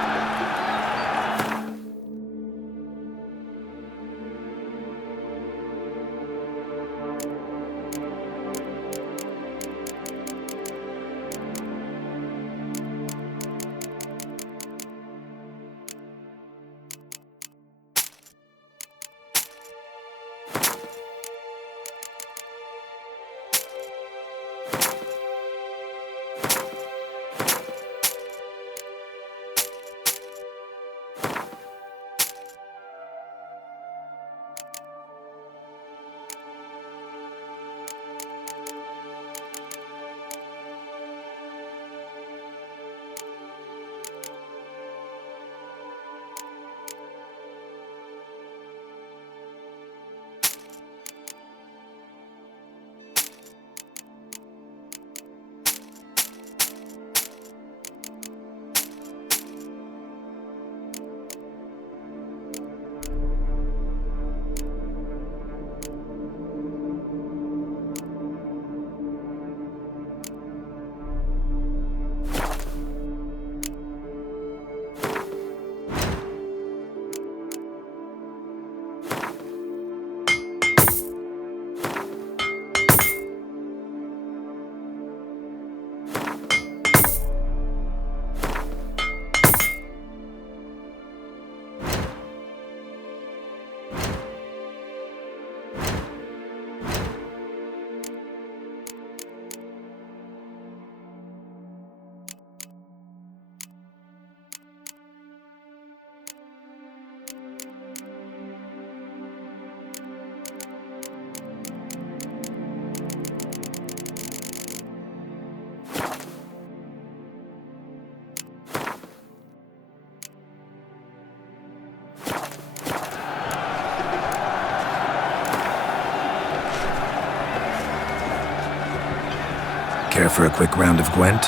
Care for a quick round of Gwent?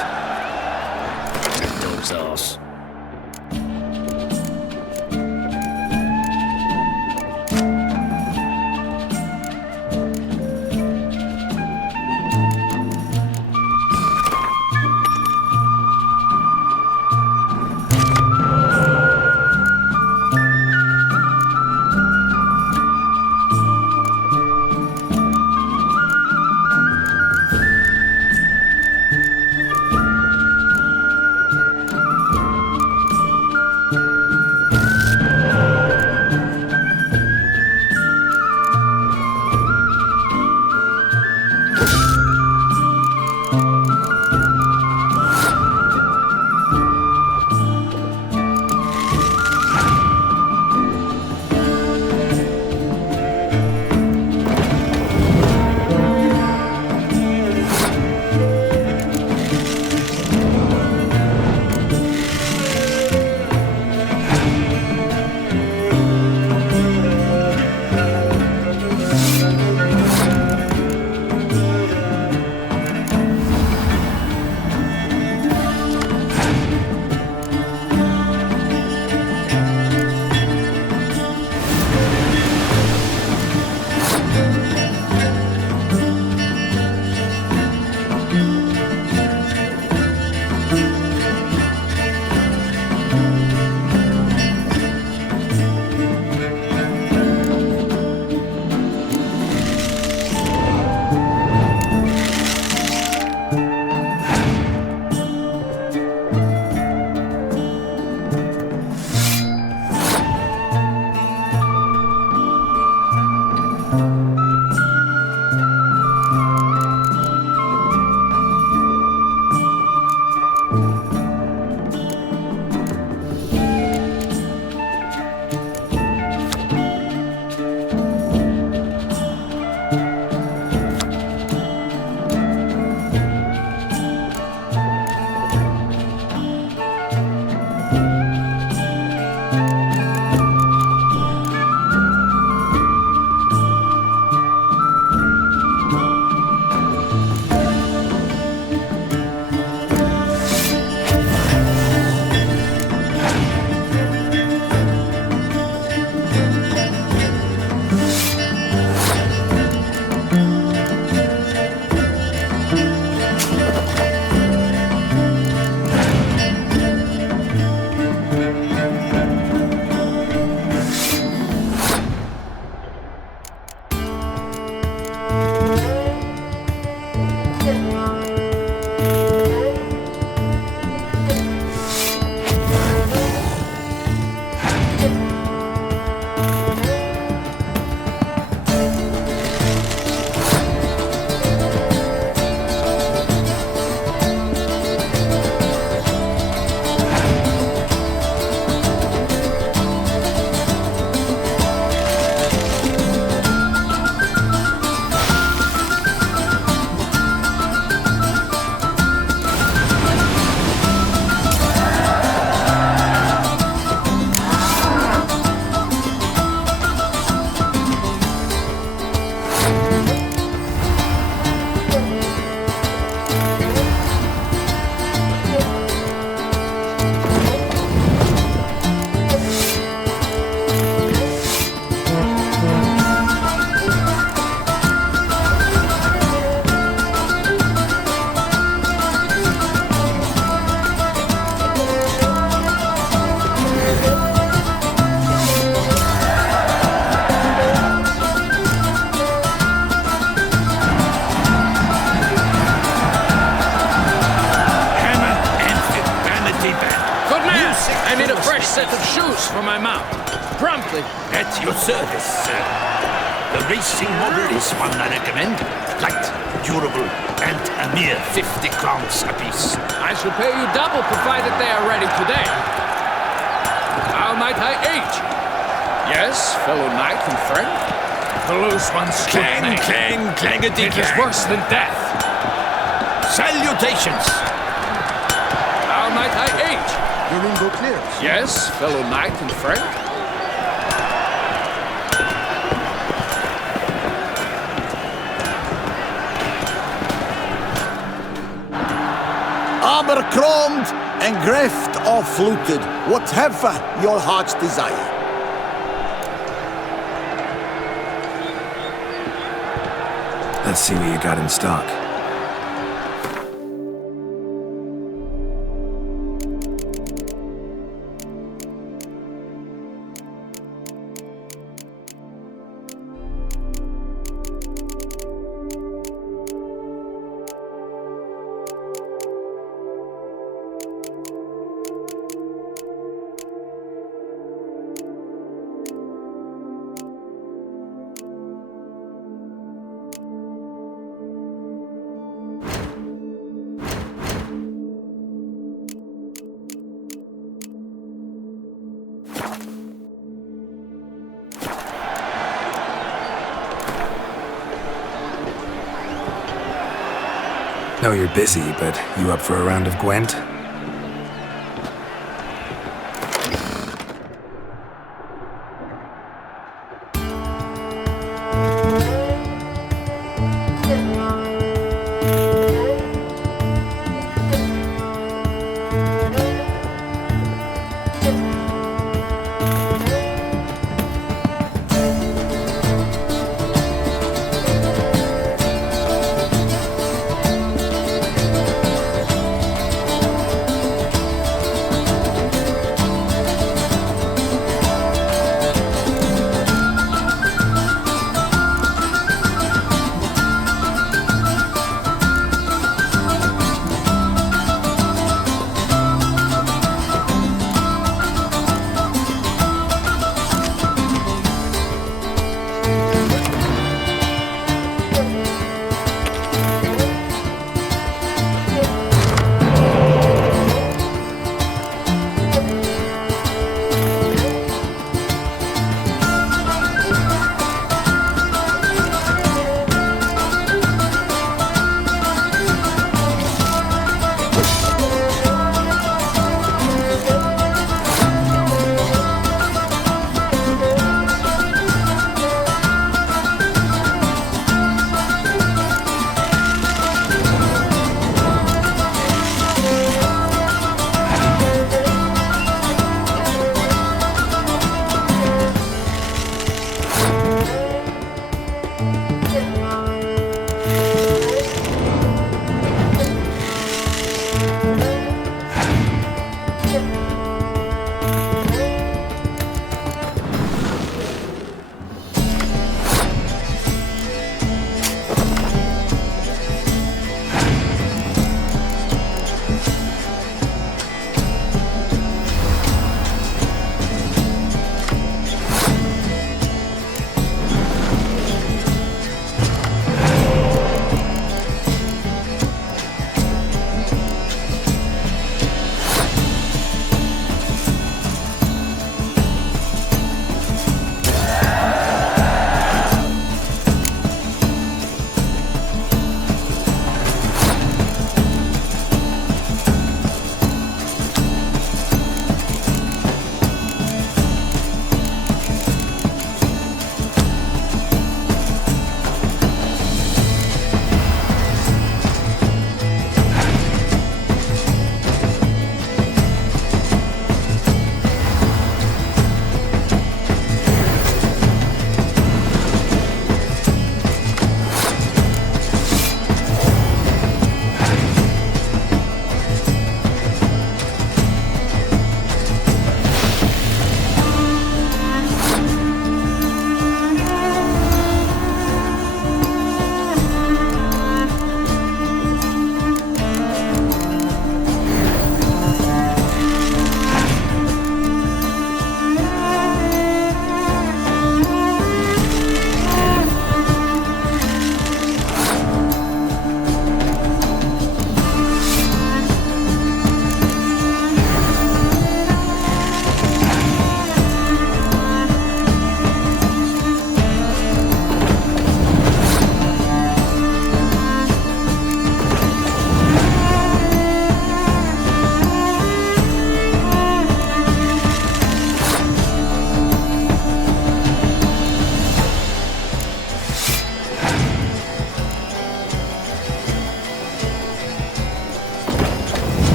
Dog's arse. my mount. Promptly. At your service, sir. The racing model is one I recommend. Light, durable, and a mere 50 crowns apiece. I shall pay you double provided they are ready today. How might I aid you? Yes, fellow knight and friend? The loose one's Clang, clang, clangety It is worse than death. Salutations! How might I aid you? Your lingo clears. Yes, fellow knight and friend? Abercrombed and greft or fluted, whatever your heart's desire. Let's see what you got in stock. Know you're busy, but you up for a round of Gwent?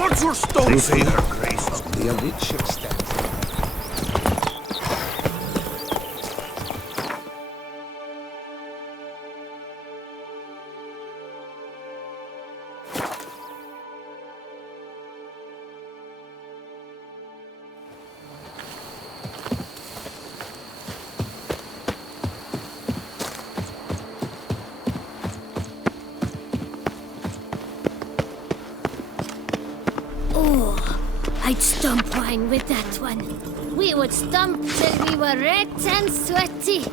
What's your stone? They say her grace is only a witch extent. I'd stomp wine with that one. We would stomp till we were red and sweaty.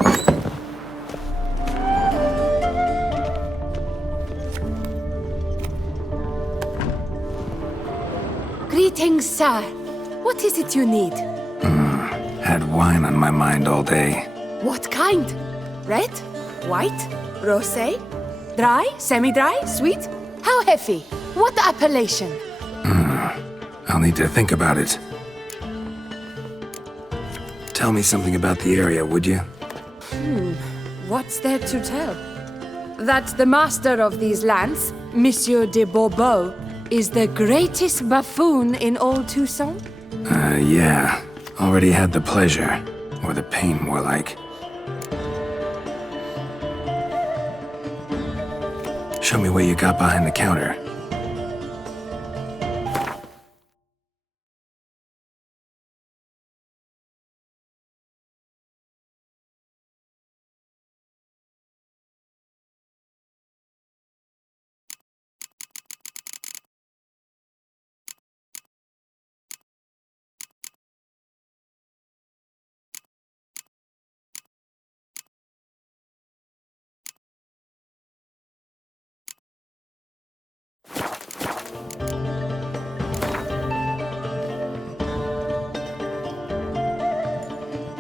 Greetings, sir. What is it you need? Had wine on my mind all day. What kind? Red? White? Rosé? Dry? Semi-dry? Sweet? How heavy? What appellation? I'll need to think about it. Tell me something about the area, would you? What's there to tell? That the master of these lands, Monsieur de Bourbeau, is the greatest buffoon in old Toussaint? Yeah. Already had the pleasure. Or the pain, more like. Show me what you got behind the counter.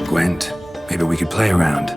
Gwent, maybe we could play around.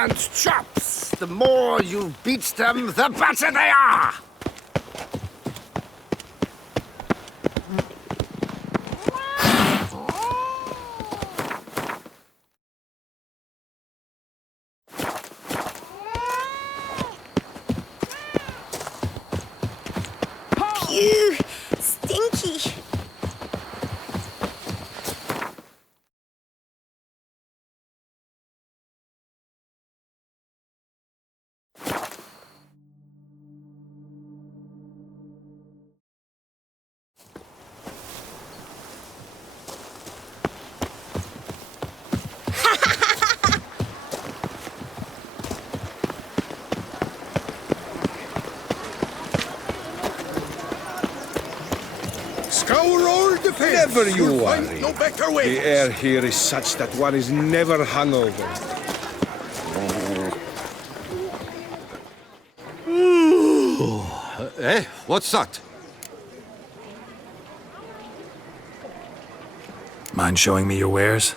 and chops. The more you beat them, the better they are! Phew! Stinky! Scour all the fence. Never you You'll worry. find no better way. The air here is such that one is never hungover. Eh? What's that? Mind showing me your wares?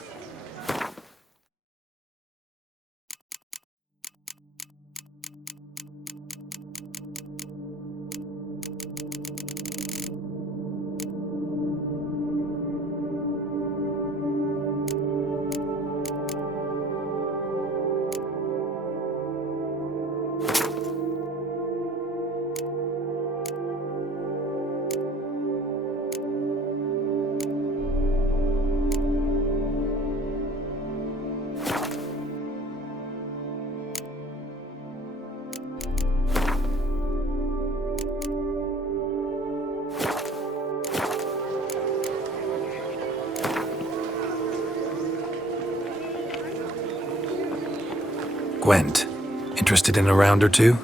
Gwent, interested in a round or two?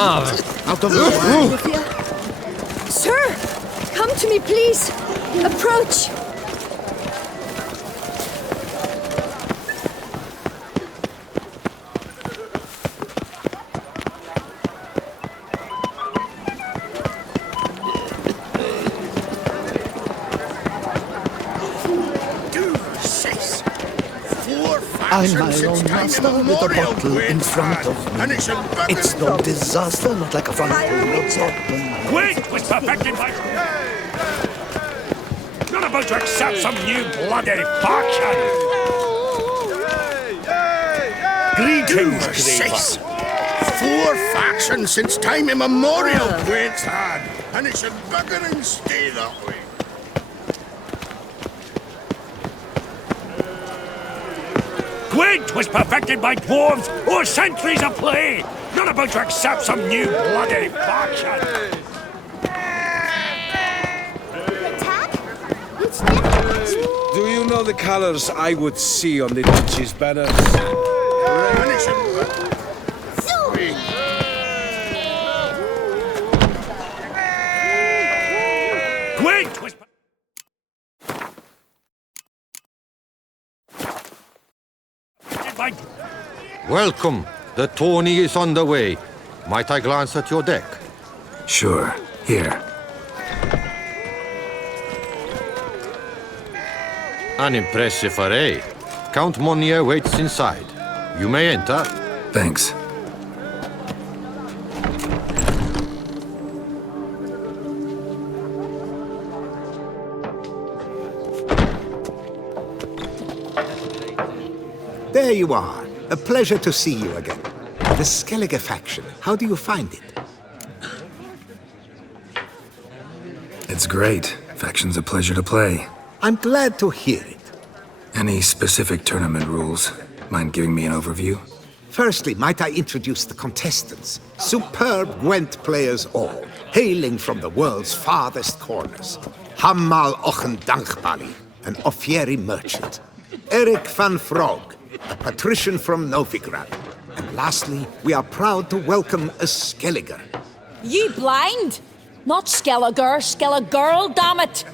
Out of the way! Sir! Come to me, please! Approach! I'm my own master with a bottle in front of me. It's no disaster, not like a front door. Wait was perfected by... Not about to accept some new bloody faction! Greetings, Grace. 4 factions since time immemorial, Gwent's had, and it should bugger and stay that way. Gwent was perfected by dwarves or centuries of play, not about to accept some new bloody faction. Do you know the colors I would see on the Duchy's banner? Gwent was... Welcome. The tourney is on the way. Might I glance at your deck? Sure. Here. An impressive array. Count Monnier waits inside. You may enter. Thanks. There you are. A pleasure to see you again. The Skellige faction, how do you find it? It's great. Faction's a pleasure to play. I'm glad to hear it. Any specific tournament rules? Mind giving me an overview? Firstly, might I introduce the contestants? Superb Gwent players all, hailing from the world's farthest corners. Hammal Ochen Dankbali, an Offieri merchant. Eric van Frog, a patrician from Novigrad. And lastly, we are proud to welcome a Skellige. Ye blind? Not Skellige, Skellige, damn it!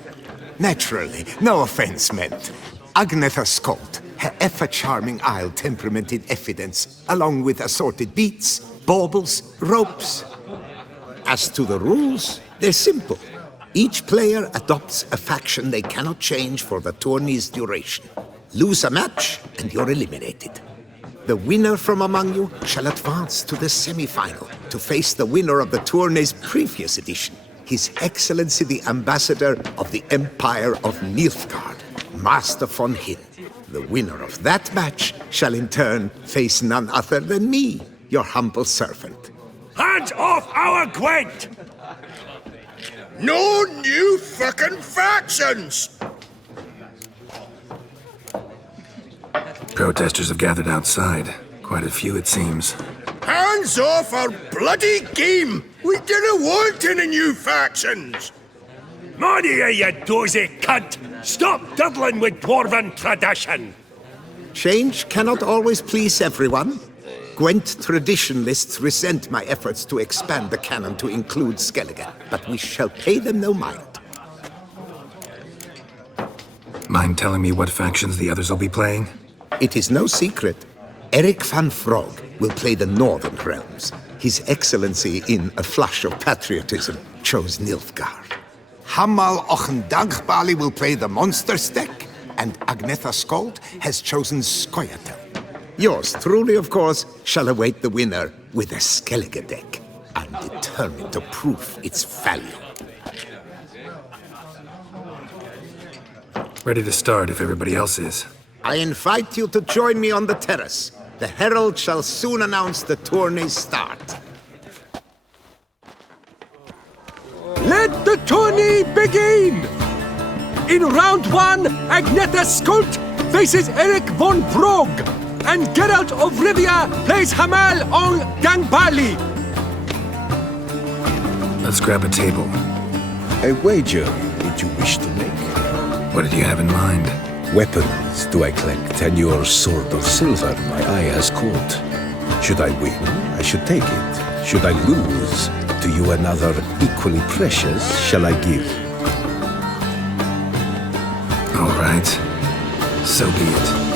Naturally, no offense meant. Agnetha Skolt, her ever-charming isle temperament in evidence, along with assorted beats, baubles, ropes. As to the rules, they're simple. Each player adopts a faction they cannot change for the tourney's duration. Lose a match, and you're eliminated. The winner from among you shall advance to the semi-final to face the winner of the tourney's previous edition, His Excellency the Ambassador of the Empire of Nilfgaard, Master von Hin. The winner of that match shall in turn face none other than me, your humble servant. Hands off our Gwent! No new fucking factions! Protesters have gathered outside. Quite a few, it seems. Hands off our bloody game! We didn't want any new factions! Money, you dozy cunt! Stop diddling with dwarven tradition! Change cannot always please everyone. Gwent traditionalists resent my efforts to expand the canon to include Skellige, but we shall pay them no mind. Mind telling me what factions the others will be playing? It is no secret. Eric van Frog will play the Northern Realms. His Excellency, in a flush of patriotism, chose Nilfgaard. Hammal Ochen Dankbali will play the Monsters deck, and Agnetha Skolt has chosen Skoyatel. Yours truly, of course, shall await the winner with a Skellige deck. I'm determined to prove its value. Ready to start if everybody else is. I invite you to join me on the terrace. The herald shall soon announce the tourney's start. Let the tourney begin! In round 1, Agnetha Skolt faces Eric von Brog, and Geralt of Rivia plays Hammal on Gangbali. Let's grab a table. A wager would you wish to make? What did you have in mind? Weapons do I collect, and your sword of silver my eye has caught. Should I win, I should take it. Should I lose, to you another equally precious shall I give? All right. So be it.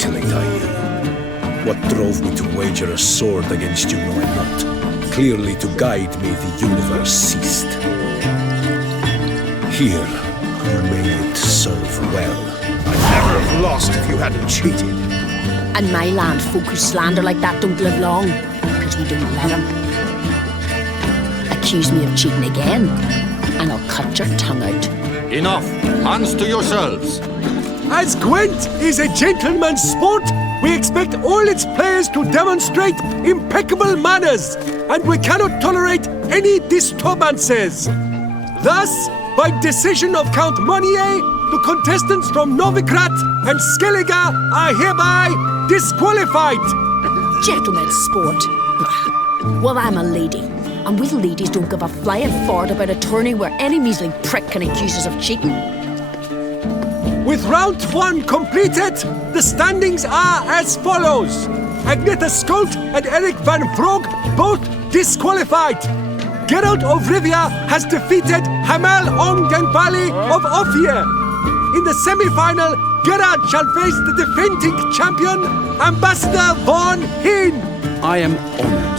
mutilate I you. What drove me to wager a sword against you know I not. Clearly to guide me the universe ceased. Here, you made it serve well. I'd never have lost if you hadn't cheated. And my land folk who slander like that don't live long, because we don't let them. Accuse me of cheating again, and I'll cut your tongue out. Enough! Hands to yourselves! As Gwent is a gentleman's sport, we expect all its players to demonstrate impeccable manners, and we cannot tolerate any disturbances. Thus, by decision of Count Monnier, the contestants from Novigrad and Skellige are hereby disqualified. Gentlemen's sport. Well, I'm a lady, and we ladies don't give a flying fart about a tourney where any measly prick can accuse us of cheating. With round 1 completed, the standings are as follows. Agneta Skolt and Eric van Vrog both disqualified. Geralt of Rivia has defeated Hamal Ongenbali of Ophir. In the semi-final, Geralt shall face the defending champion, Ambassador Von Heen. I am honored.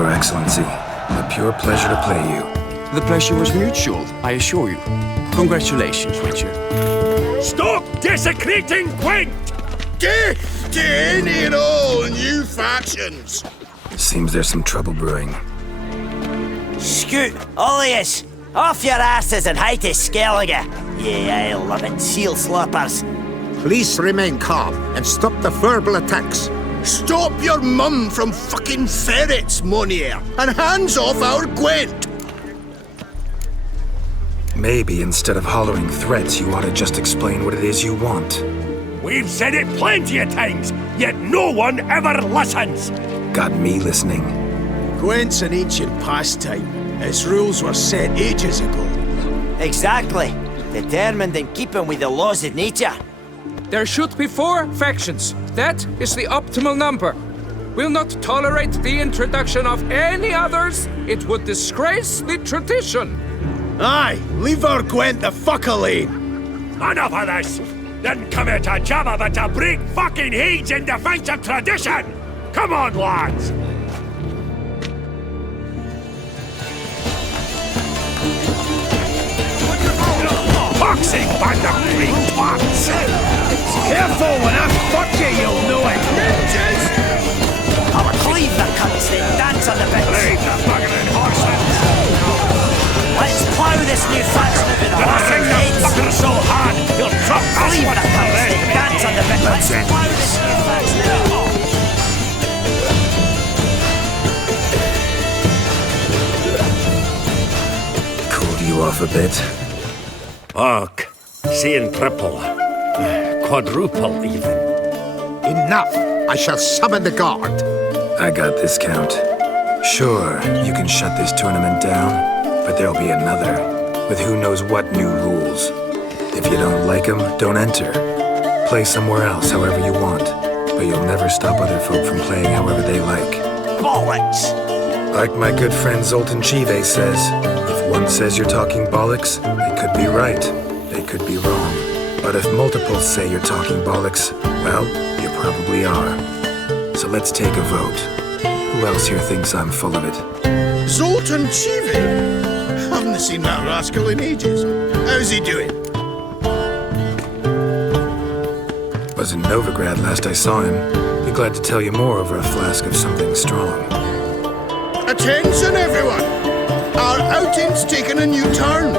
Your Excellency, a pure pleasure to play you. The pleasure was mutual, I assure you. Congratulations, Richard. Stop desecrating Gwent! Death to any and all new factions! Seems there's some trouble brewing. Scoot, all of yous! Off your asses and hide to Skellige! Yeah, I love it, seal sloppers. Please remain calm and stop the verbal attacks. Stop your mum from fucking ferrets, Monier, and hands off our Gwent! Maybe instead of hollering threats, you ought to just explain what it is you want. We've said it plenty of times, yet no one ever listens! Got me listening. Gwent's an ancient pastime. Its rules were set ages ago. Exactly. Determined in keeping with the laws of nature. There should be 4 factions. That is the optimal number. We'll not tolerate the introduction of any others. It would disgrace the tradition. Aye, leave our Gwent the fuck alone. Enough of this! Didn't come here to jabber, but to break fucking heads in defense of tradition! Come on, lads! Boxing band of green twats! Careful, when I fuck you, you'll know it! I'll cleave the cunts, then dance on the bits! Leave the buggering horses! Let's plough this new faction with the horses' heads! Fucker so hard, he'll drop us Cleave one the cunts, then dance on the bits! Let's plough this new faction! Cooled you off a bit? Arc, seeing triple, quadruple even. Enough! I shall summon the guard. I got this, Count. Sure, you can shut this tournament down, but there'll be another, with who knows what new rules. If you don't like them, don't enter. Play somewhere else however you want, but you'll never stop other folk from playing however they like. Bollocks! Like my good friend Zoltan Chive says, if one says you're talking bollocks, they could be right, they could be wrong. But if multiples say you're talking bollocks, well, you probably are. So let's take a vote. Who else here thinks I'm full of it? Zoltan Chive? Haven't seen that rascal in ages. How's he doing? Was in Novigrad last I saw him. Be glad to tell you more over a flask of something strong. Attention, everyone! Our outing's taken a new turn.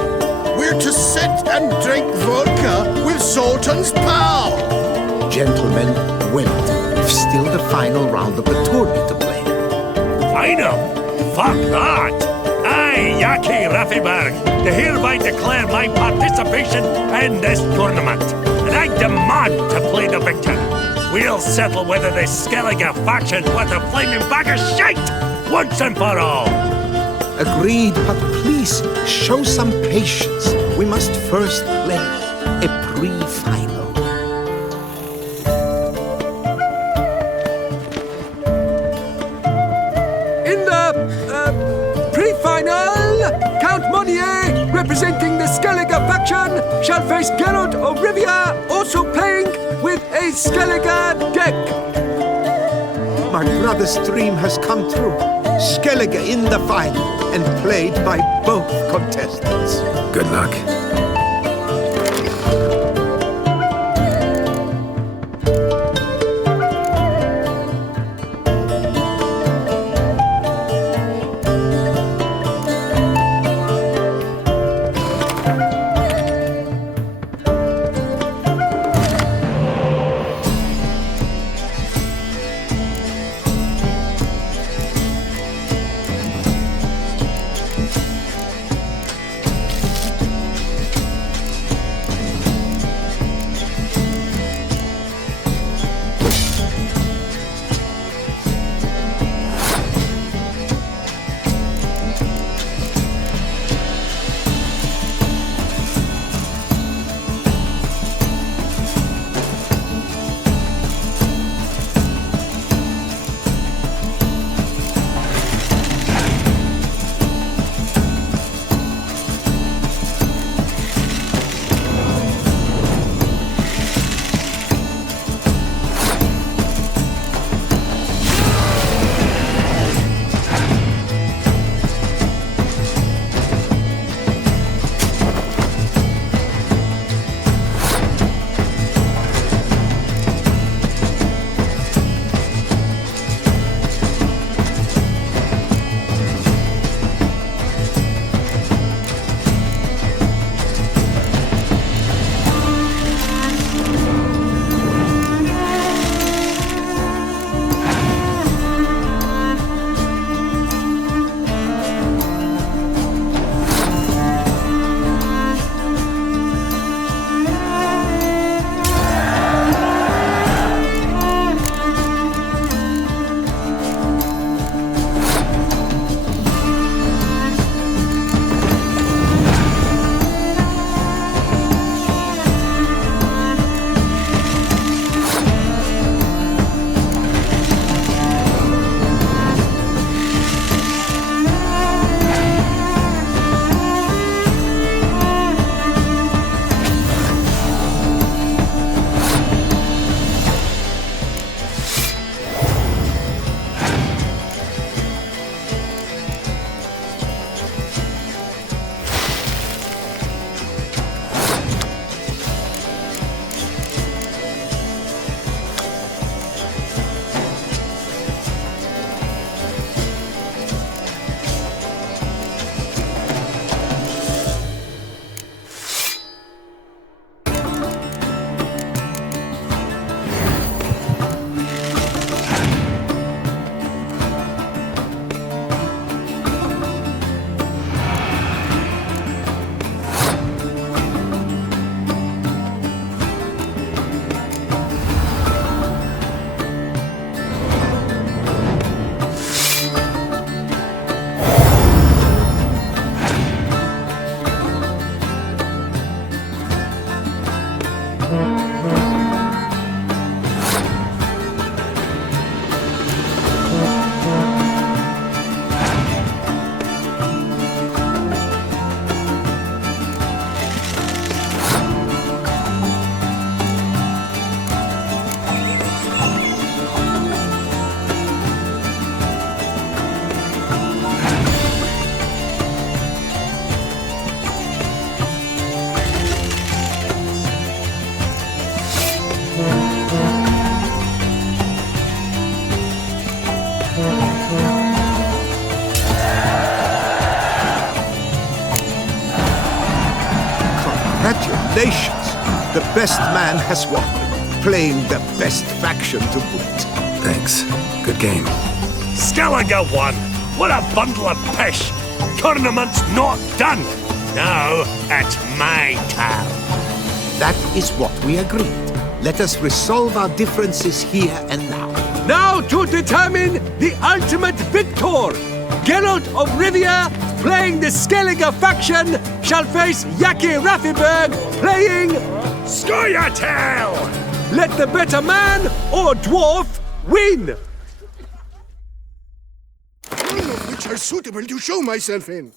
We're to sit and drink vodka with Zoltan's pal. Gentlemen, wait. We've still the final round of the tournament to play. Final? Fuck that! I, Yaki Raffiberg, to hereby declare my participation in this tournament. And I demand to play the victor. We'll settle whether this Skellige faction's worth a flaming bag of shite! Once and for all! Agreed, but please, show some patience. We must first play a pre-final. In the pre-final, Count Monier, representing the Skellige faction, shall face Geralt of Rivia, also playing with a Skellige deck. My brother's dream has come true. Skellige in the final, and played by both contestants. Good luck. Congratulations! The best man has won, playing the best faction to boot. Thanks. Good game. Skellige won! What a bundle of pish! Tournament's not done! Now it's my turn. That is what we agreed. Let us resolve our differences here and now. Now to determine the ultimate victor! Geralt of Rivia, playing the Skellige faction, shall face Yaki Raffiberg, playing Scoia'tail! Let the better man or dwarf win! None of which are suitable to show myself in.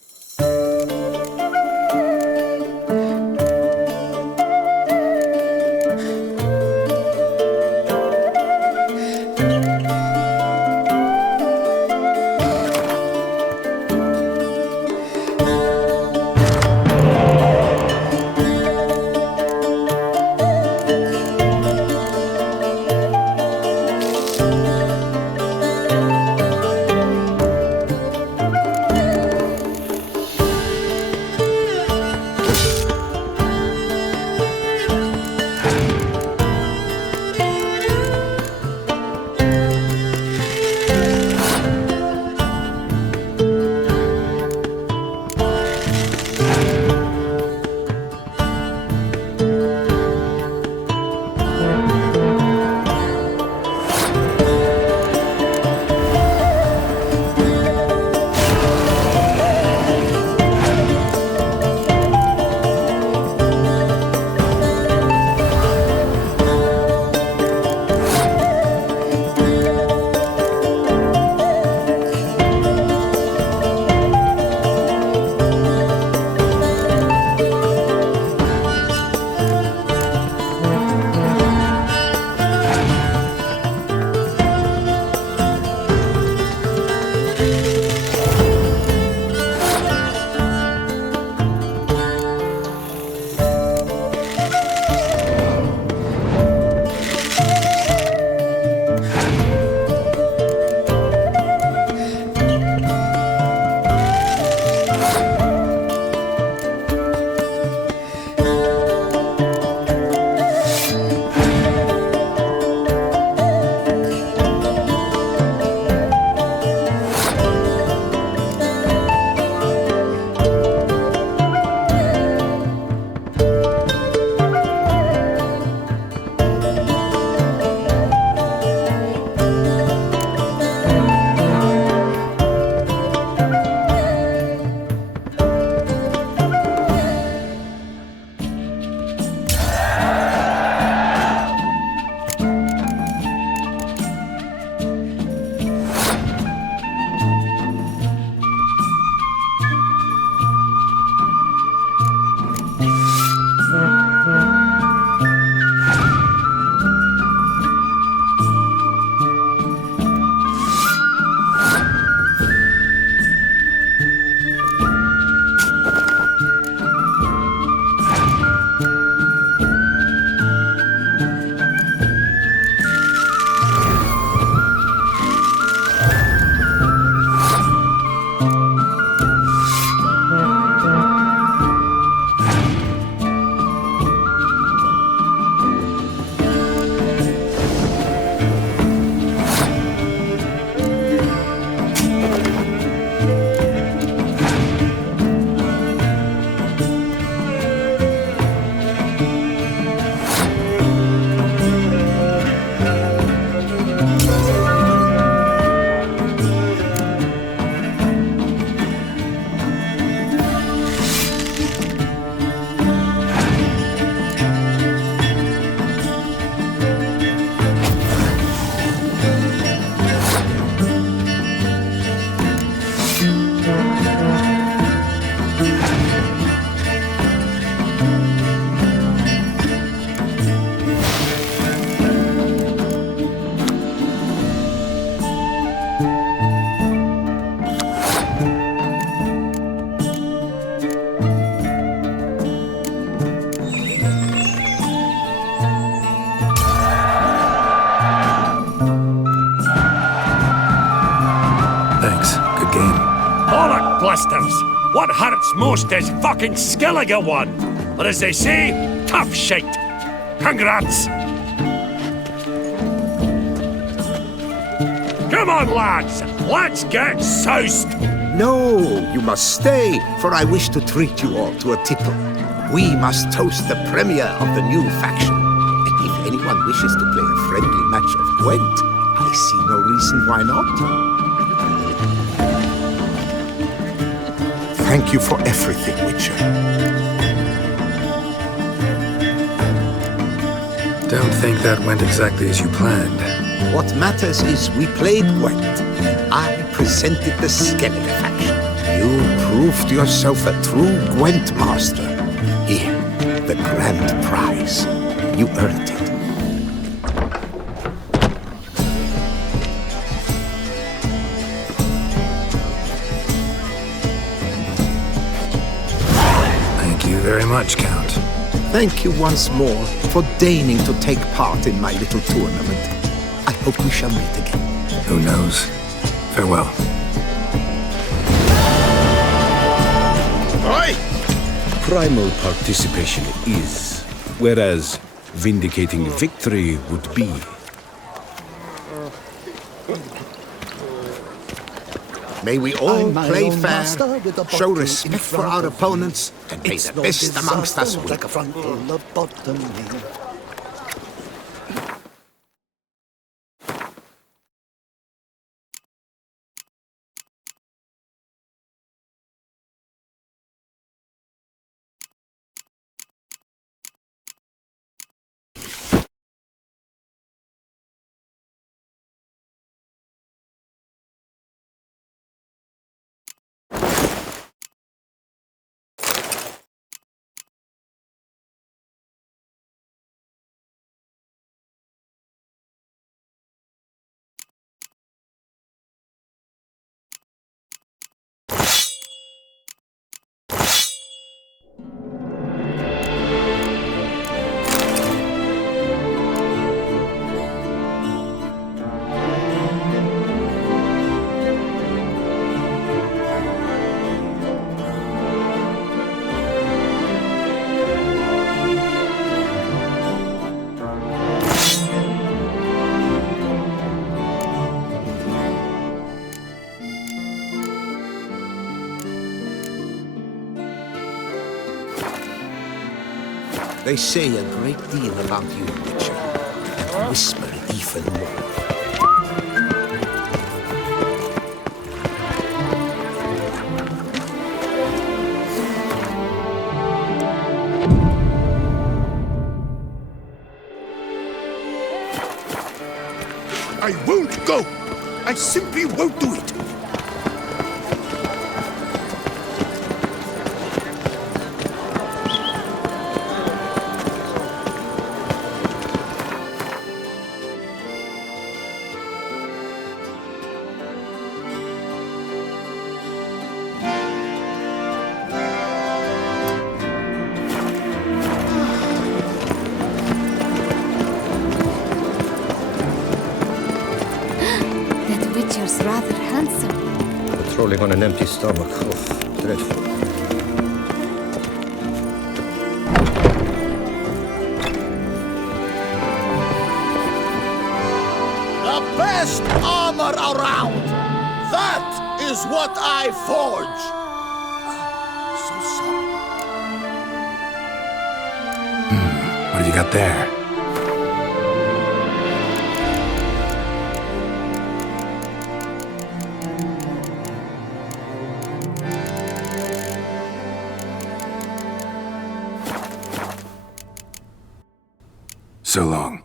Bollock blisters! What hurts most is fucking Skellige won! Or as they say, tough shite. Congrats! Come on, lads! Let's get soused! No, you must stay, for I wish to treat you all to a tipple. We must toast the premier of the new faction. And if anyone wishes to play a friendly match of Gwent, I see no reason why not. Thank you for everything, Witcher. Don't think that went exactly as you planned. What matters is we played Gwent. I presented the Skellige faction. You proved yourself a true Gwent master. Here, the grand prize. You earned it. Thank you very much, Count. Thank you once more for deigning to take part in my little tournament. I hope we shall meet again. Who knows? Farewell. Oi! Primal participation is, whereas vindicating victory would be. May we all play fair, show respect for our opponents, and may the best amongst us win. They say a great deal about you, Witcher, and whisper even more. I won't go! I simply won't do it! Rather handsome. Patrolling on an empty stomach. Oh, dreadful. The best armor around! That is what I forge! So sorry. What have you got there? So long.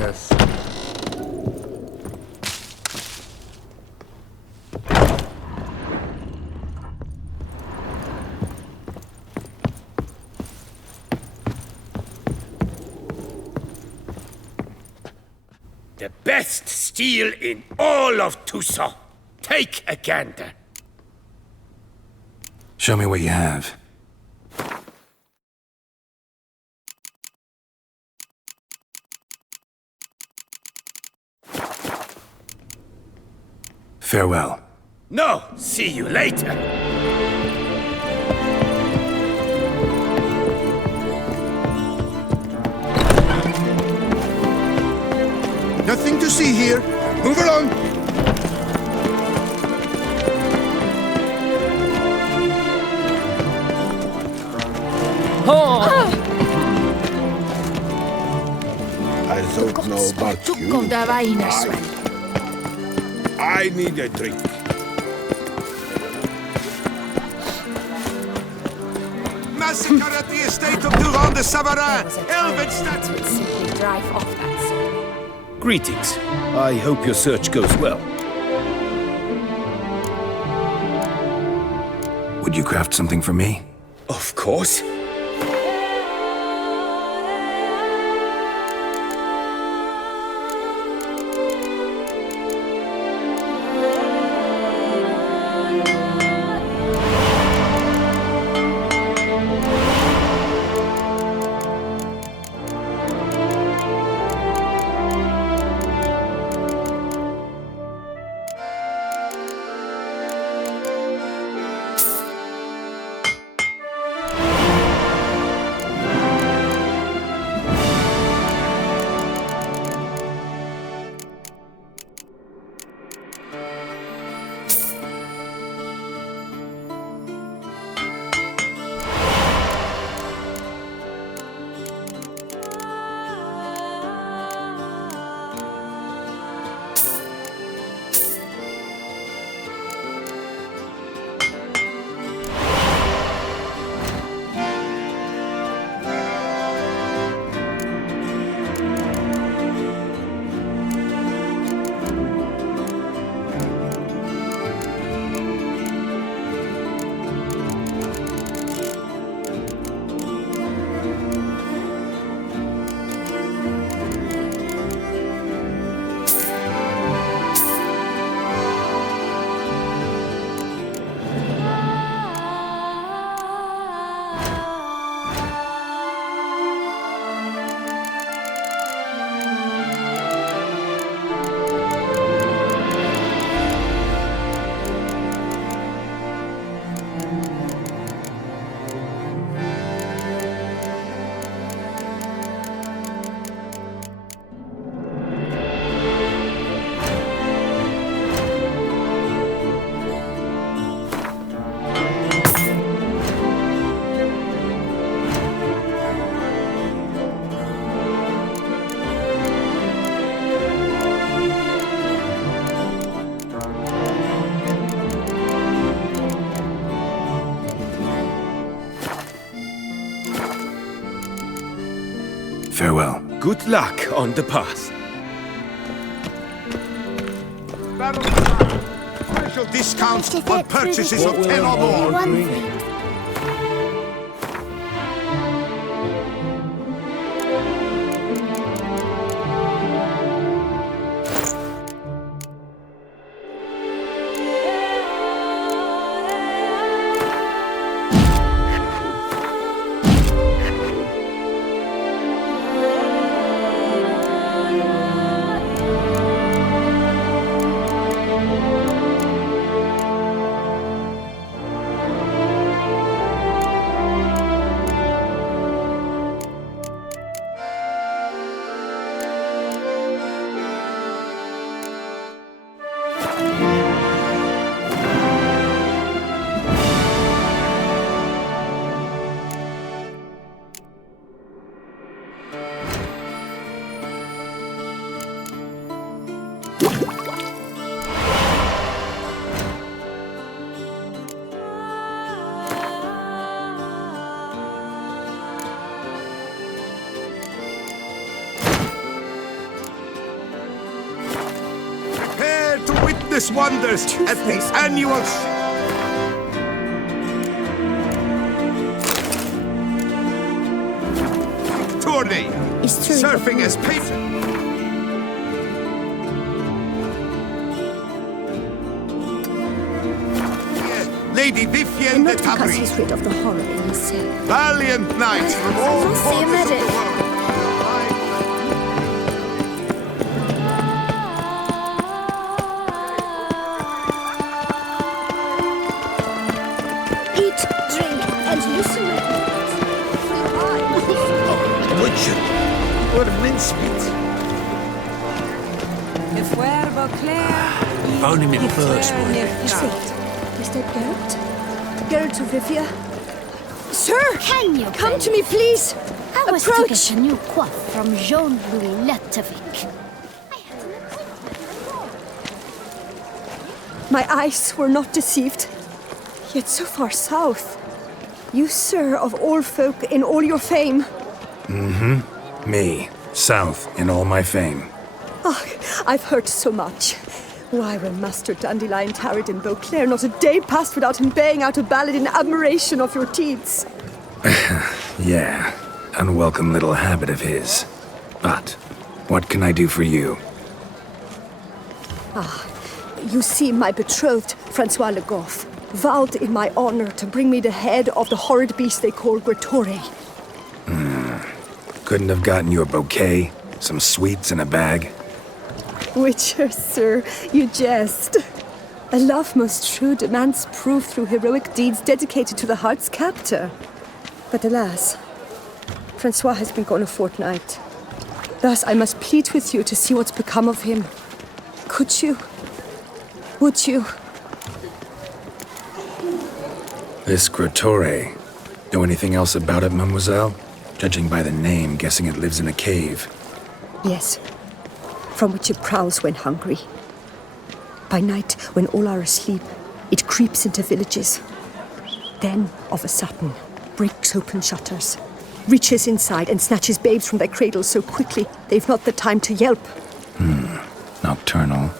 Yes. The best steel in all of Toussaint. Take a gander. Show me what you have. Farewell. No, see you later. Nothing to see here. Move along. I don't know about you. I need a drink. Massacre at the estate of Toussaint de Savarin, Elvenstadt! Would simply drive off that sword. Greetings. I hope your search goes well. Would you craft something for me? Of course. Farewell. Good luck on the path. Special discounts on purchases of 10 or more. Wonders at the annual tourney. Surfing as patron. Lady Vivienne And de not because Tabry. he's rid of the horror in himself. Valiant knights from all We'll see him corners at of the it. world. Eat, drink, and loosen your Would you? What a mincemeat. If we're Beauclair, Found him in first, boy. Is that Geralt? Geralt of Rivia? Sir! Can you Come to me, please! I was Approach! to get a new coif from Jean-Louis Letevic. My eyes were not deceived. Yet so far south. You, sir, of all folk in all your fame. Mm-hmm. Me. South in all my fame. Oh, I've heard so much. Why, when Master Dandelion tarried in Beauclair, not a day passed without him baying out a ballad in admiration of your deeds. Yeah, unwelcome little habit of his. But what can I do for you? You see, my betrothed, Francois Le Goff, vowed in my honor to bring me the head of the horrid beast they call Gretore. Couldn't have gotten you a bouquet, some sweets in a bag? Witcher, sir, you jest. A love most true demands proof through heroic deeds dedicated to the heart's captor. But alas, Francois has been gone a fortnight. Thus I must plead with you to see what's become of him. Could you? Would you? This Gretore. Know anything else about it, mademoiselle? Judging by the name, guessing it lives in a cave. Yes, from which it prowls when hungry. By night, when all are asleep, it creeps into villages. Then, of a sudden, breaks open shutters, reaches inside and snatches babes from their cradles so quickly they've not the time to yelp. Nocturnal.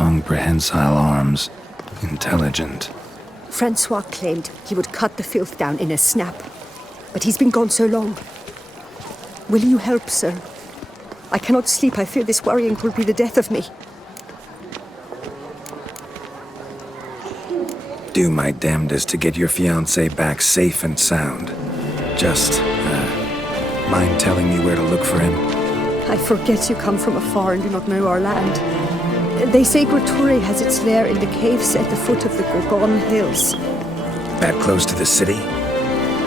Long prehensile arms. Intelligent. Francois claimed he would cut the filth down in a snap, but he's been gone so long. Will you help, sir? I cannot sleep. I fear this worrying will be the death of me. Do my damnedest to get your fiancé back safe and sound. Just, mind telling me where to look for him? I forget you come from afar and do not know our land. They say Gretore has its lair in the caves at the foot of the Gorgon Hills. That close to the city?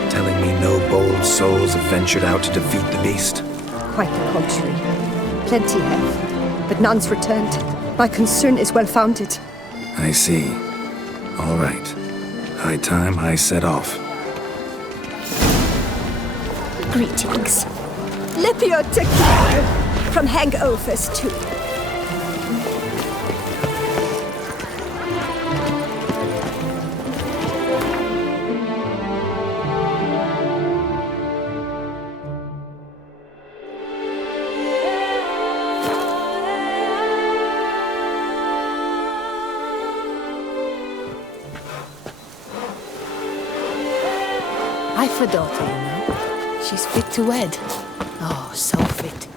Telling me no bold souls have ventured out to defeat the beast? Quite the contrary. Plenty have, but none's returned. My concern is well founded. I see. All right. High time I set off. Greetings. Lepio Tequila from hangovers too. I've a daughter, you know. She's fit to wed. Oh, so fit.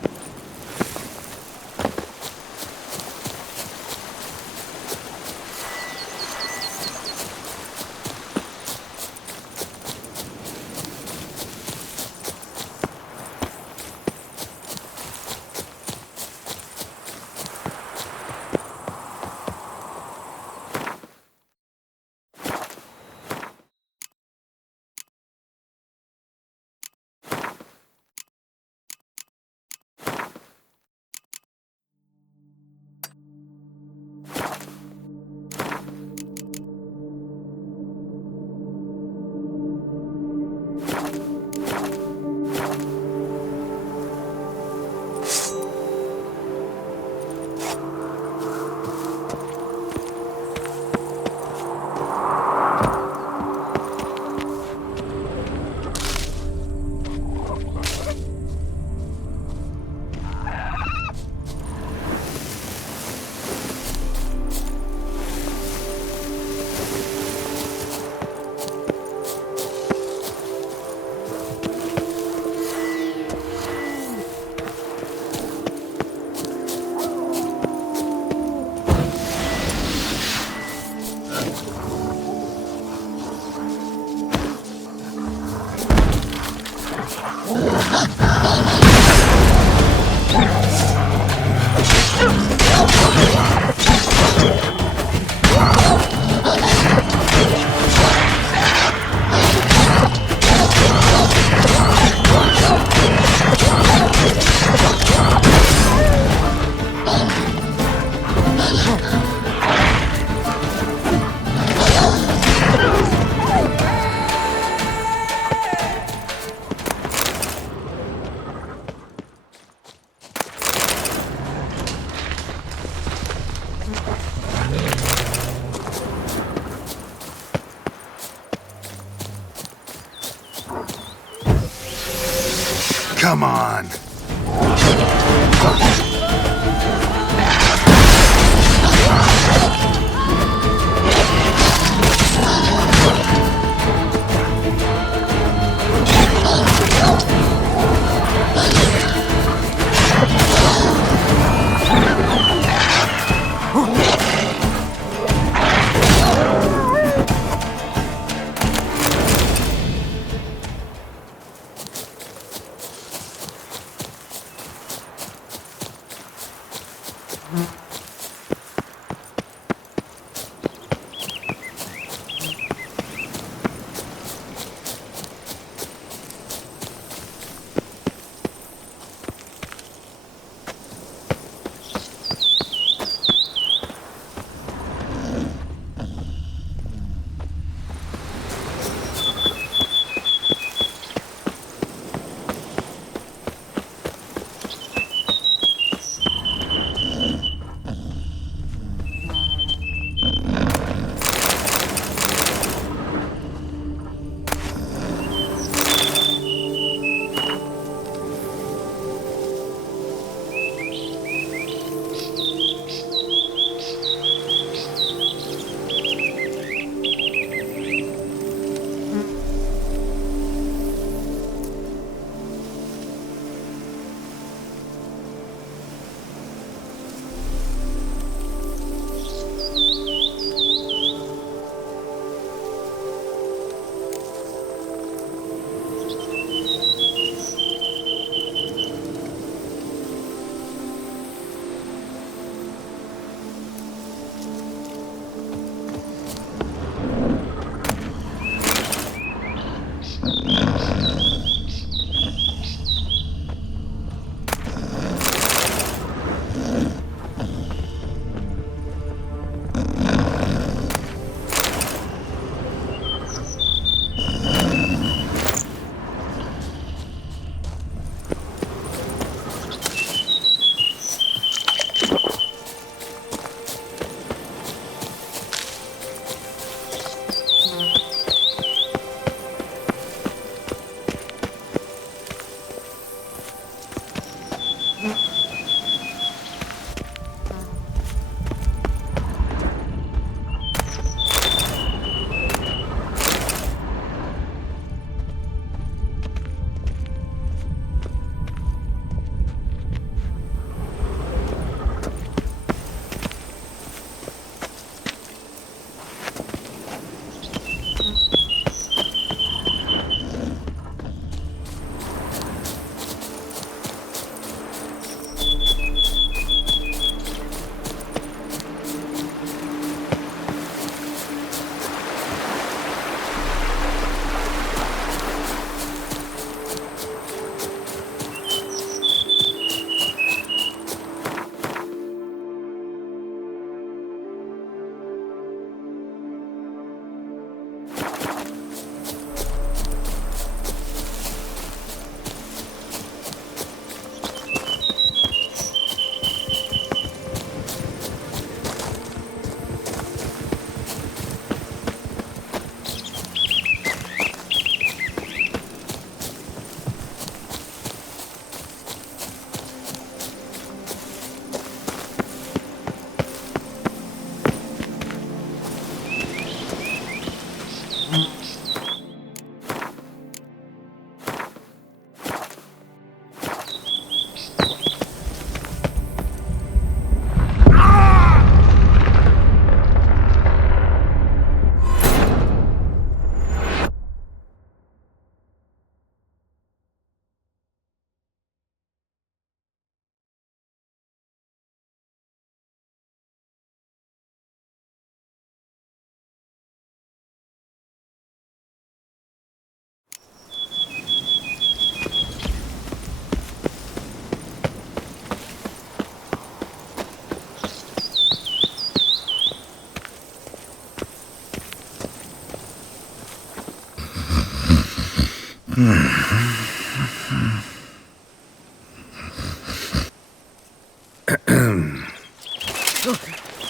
Come on.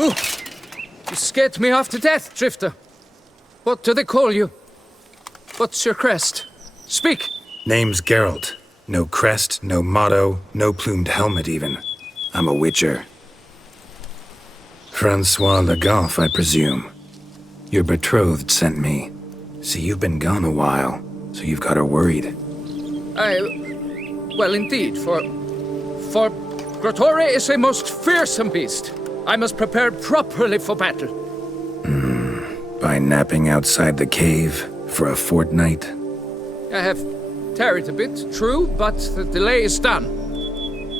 Oh, you scared me half to death, Drifter. What do they call you? What's your crest? Speak! Name's Geralt. No crest, no motto, no plumed helmet even. I'm a witcher. Francois Le Goff, I presume. Your betrothed sent me. See, you've been gone a while, so you've got her worried. Well, indeed, for Grotore is a most fearsome beast. I must prepare properly for battle. By napping outside the cave for a fortnight? I have tarried a bit, true, but the delay is done.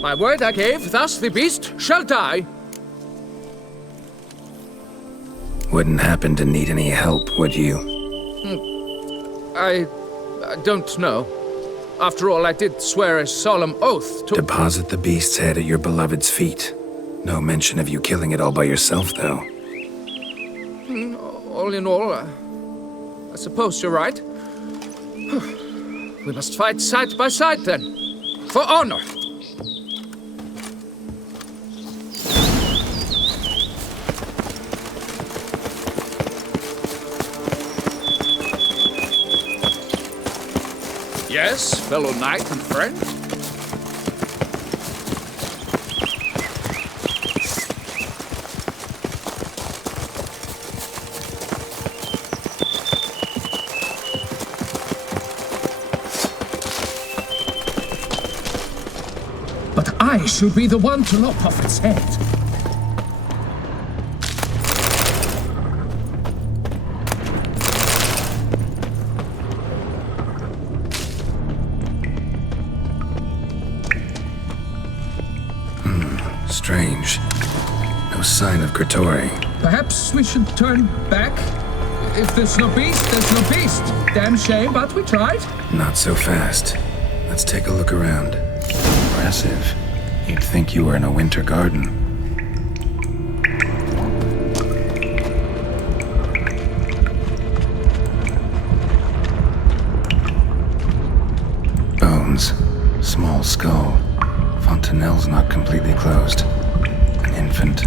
My word I gave, thus the beast shall die. Wouldn't happen to need any help, would you? I don't know. After all, I did swear a solemn oath to— Deposit the beast's head at your beloved's feet. No mention of you killing it all by yourself, though. All in all, I suppose you're right. We must fight side by side, then. For honor. Yes, fellow knight and friend. But I should be the one to lop off its head. Strange. No sign of Grotore. Perhaps we should turn back? If there's no beast, there's no beast. Damn shame, but we tried. Not so fast. Let's take a look around. Impressive. You'd think you were in a winter garden. Bones. Small skull. Fontanelle's not completely closed. An infant.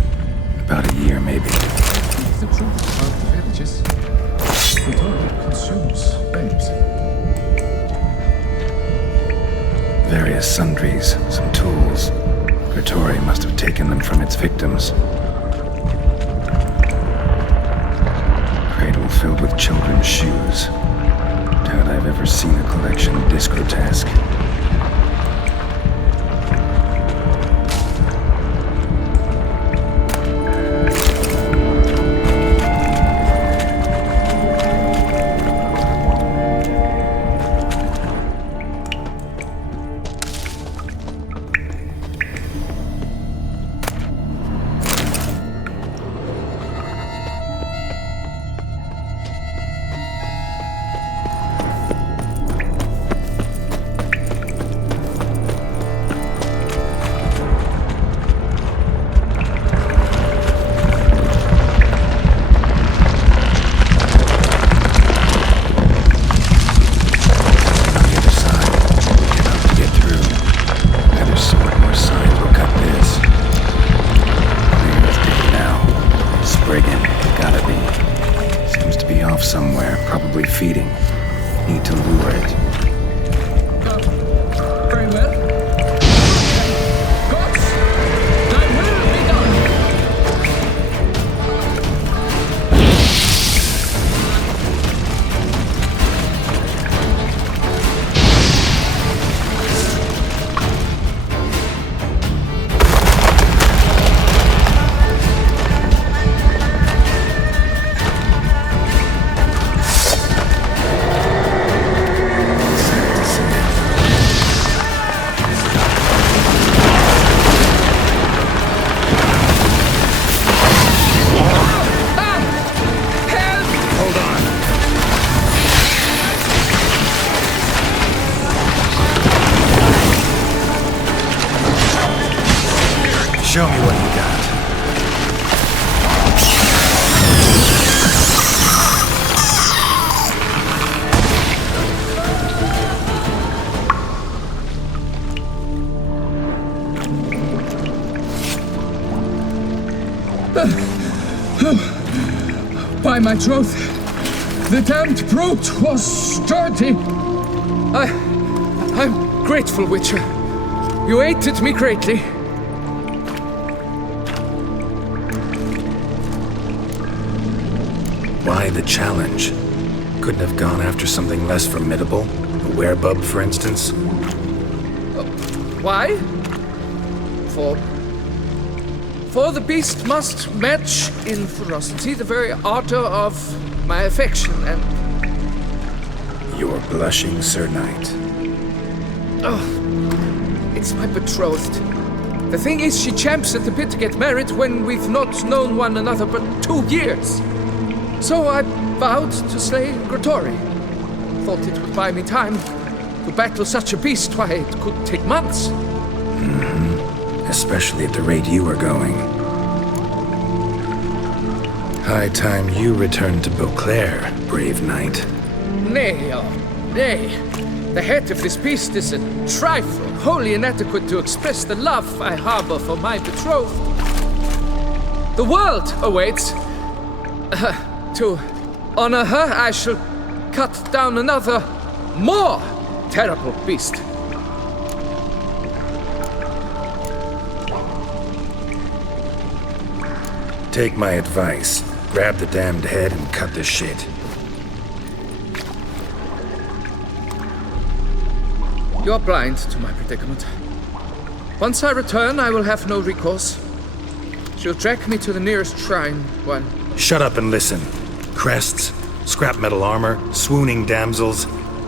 About a year, maybe. The truth about the villages. Grotore consumes babes. Various sundries, some tools. Grotore must have taken them from its victims. Cradle filled with children's shoes. Doubt I've ever seen a collection this grotesque. Somewhere, probably feeding. Need to lure it. Very well. Gods, thy will be done. Show me what you got. By my troth, the damned brute was sturdy. grateful, Witcher. You aided me greatly. Why the challenge? Couldn't have gone after something less formidable? A werebub, for instance? Why? For the beast must match in ferocity the very ardor of my affection and... You're blushing, Sir Knight. Oh, it's my betrothed. The thing is, she champs at the bit to get married when we've not known one another but 2 years. So I vowed to slay Grottori. Thought it would buy me time to battle such a beast. Why, it could take months. Especially at the rate you were going. High time you returned to Beauclair, brave knight. Nay, oh, nay. The head of this beast is a trifle, wholly inadequate to express the love I harbor for my betrothed. The world awaits. To honor her, I shall cut down another, more terrible beast. Take my advice. Grab the damned head and cut the shit. You're blind to my predicament. Once I return, I will have no recourse. She'll track me to the nearest shrine, one. Shut up and listen. Crests, scrap metal armor, swooning damsels.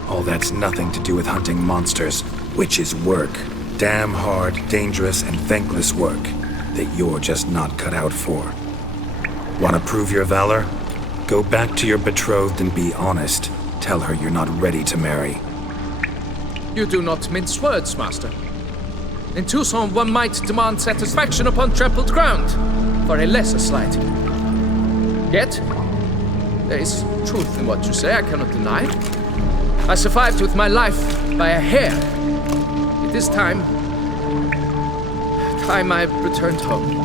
All that's nothing to do with hunting monsters. Witches' work. Damn hard, dangerous, and thankless work that you're just not cut out for. Want to prove your valor? Go back to your betrothed and be honest. Tell her you're not ready to marry. You do not mince words, master. In Toussaint, one might demand satisfaction upon trampled ground for a lesser slight. Yet, there is truth in what you say, I cannot deny. I survived with my life by a hair. It is time I returned home.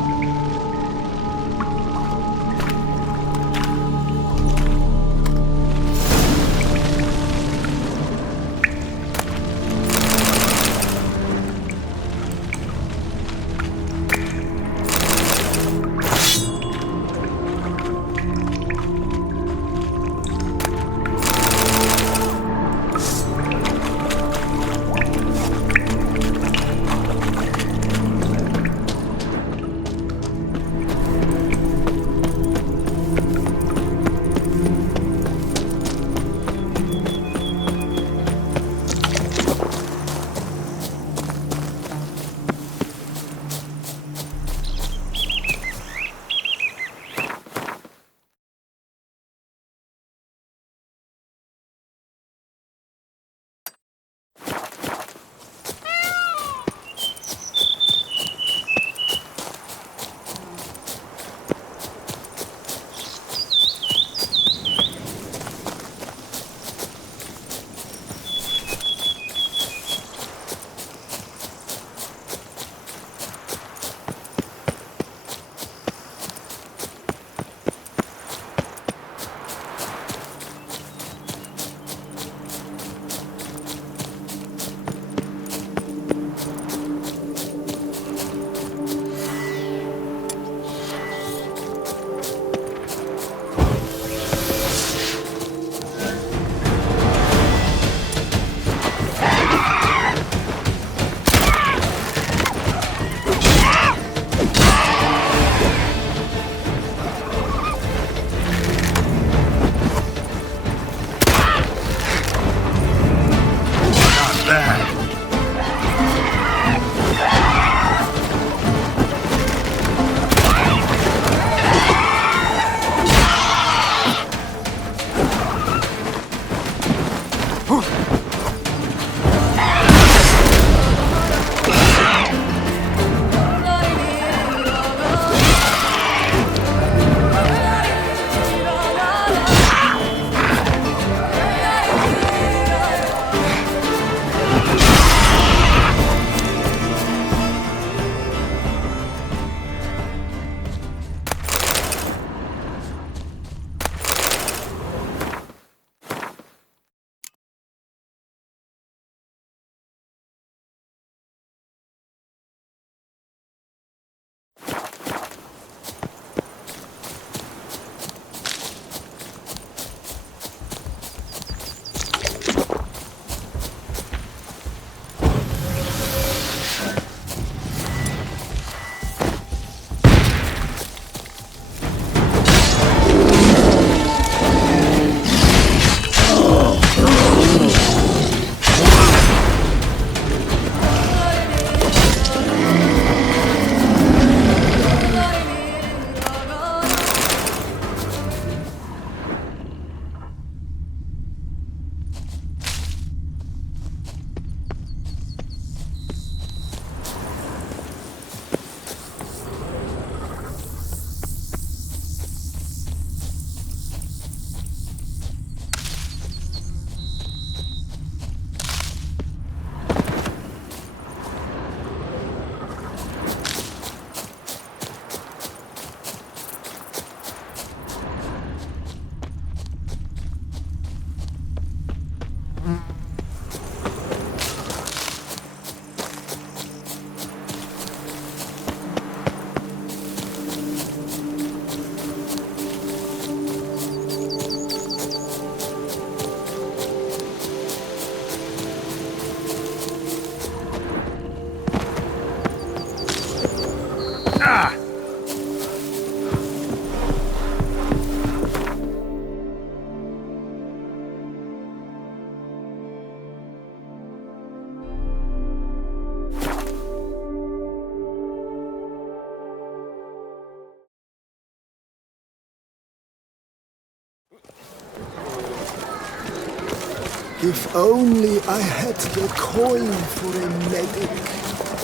If only I had the coin for a medic.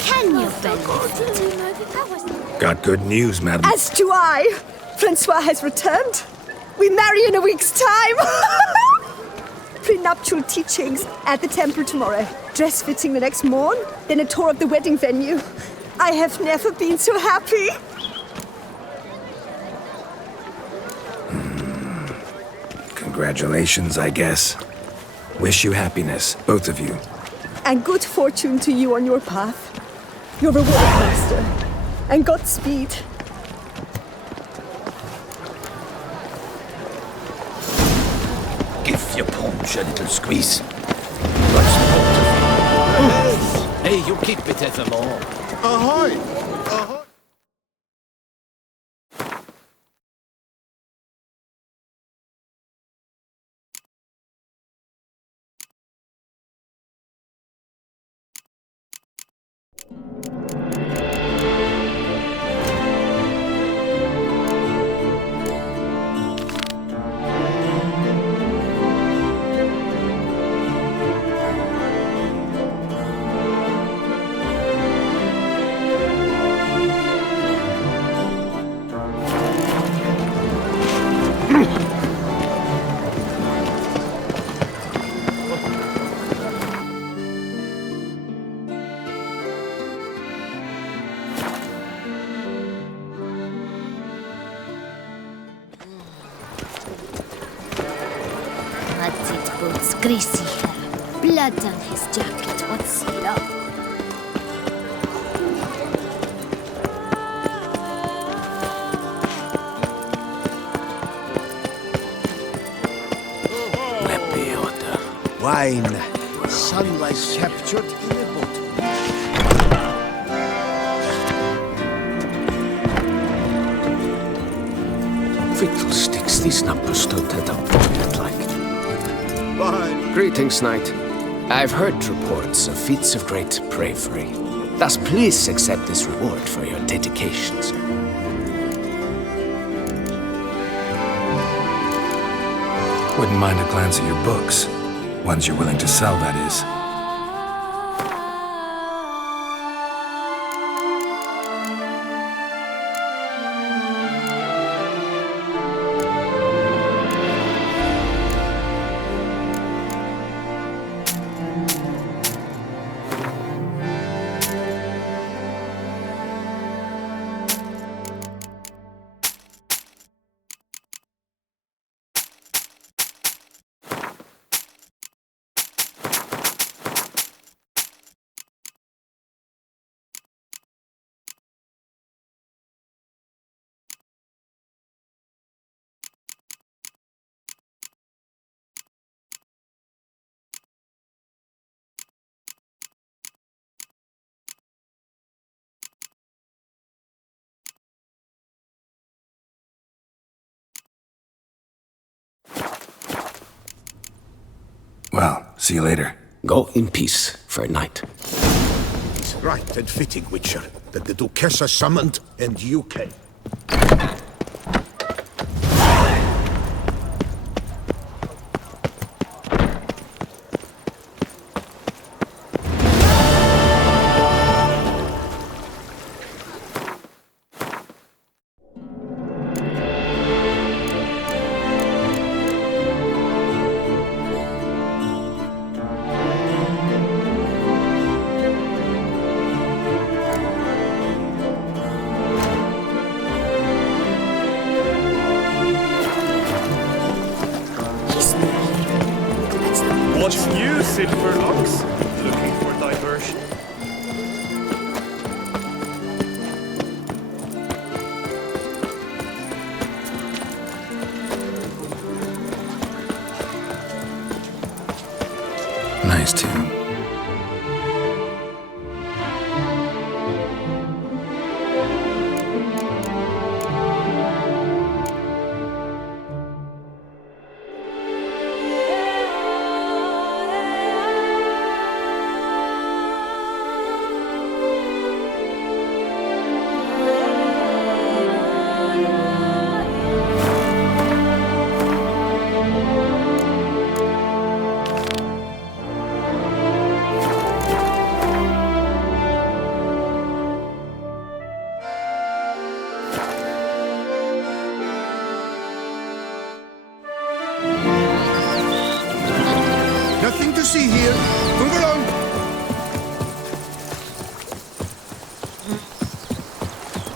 Can you believe it? Got good news, madam. As do I. Francois has returned. We marry in a week's time. Prenuptial teachings at the temple tomorrow. Dress fitting the next morn. Then a tour of the wedding venue. I have never been so happy. Congratulations, I guess. Wish you happiness, both of you. And good fortune to you on your path. Your reward, master. And Godspeed. Give your paunch a little squeeze. Hey, you keep it evermore. Ahoy! Ahoy! What's it, boots? Greasy hair. Blood on his jacket. What's it up? Wine. Sunrise captured in a bottle. Fiddlesticks, these numbers don't add up what I'd like. Wine. Greetings, knight. I've heard reports of feats of great bravery. Thus, please accept this reward for your dedication, sir. Wouldn't mind a glance at your books. Ones you're willing to sell, that is. Well, see you later. Go in peace for a night. It's right and fitting, Witcher, that the Duchessa summoned and you came. What's new, Silverlocks? Looking for diversion? Nice tune. Move along!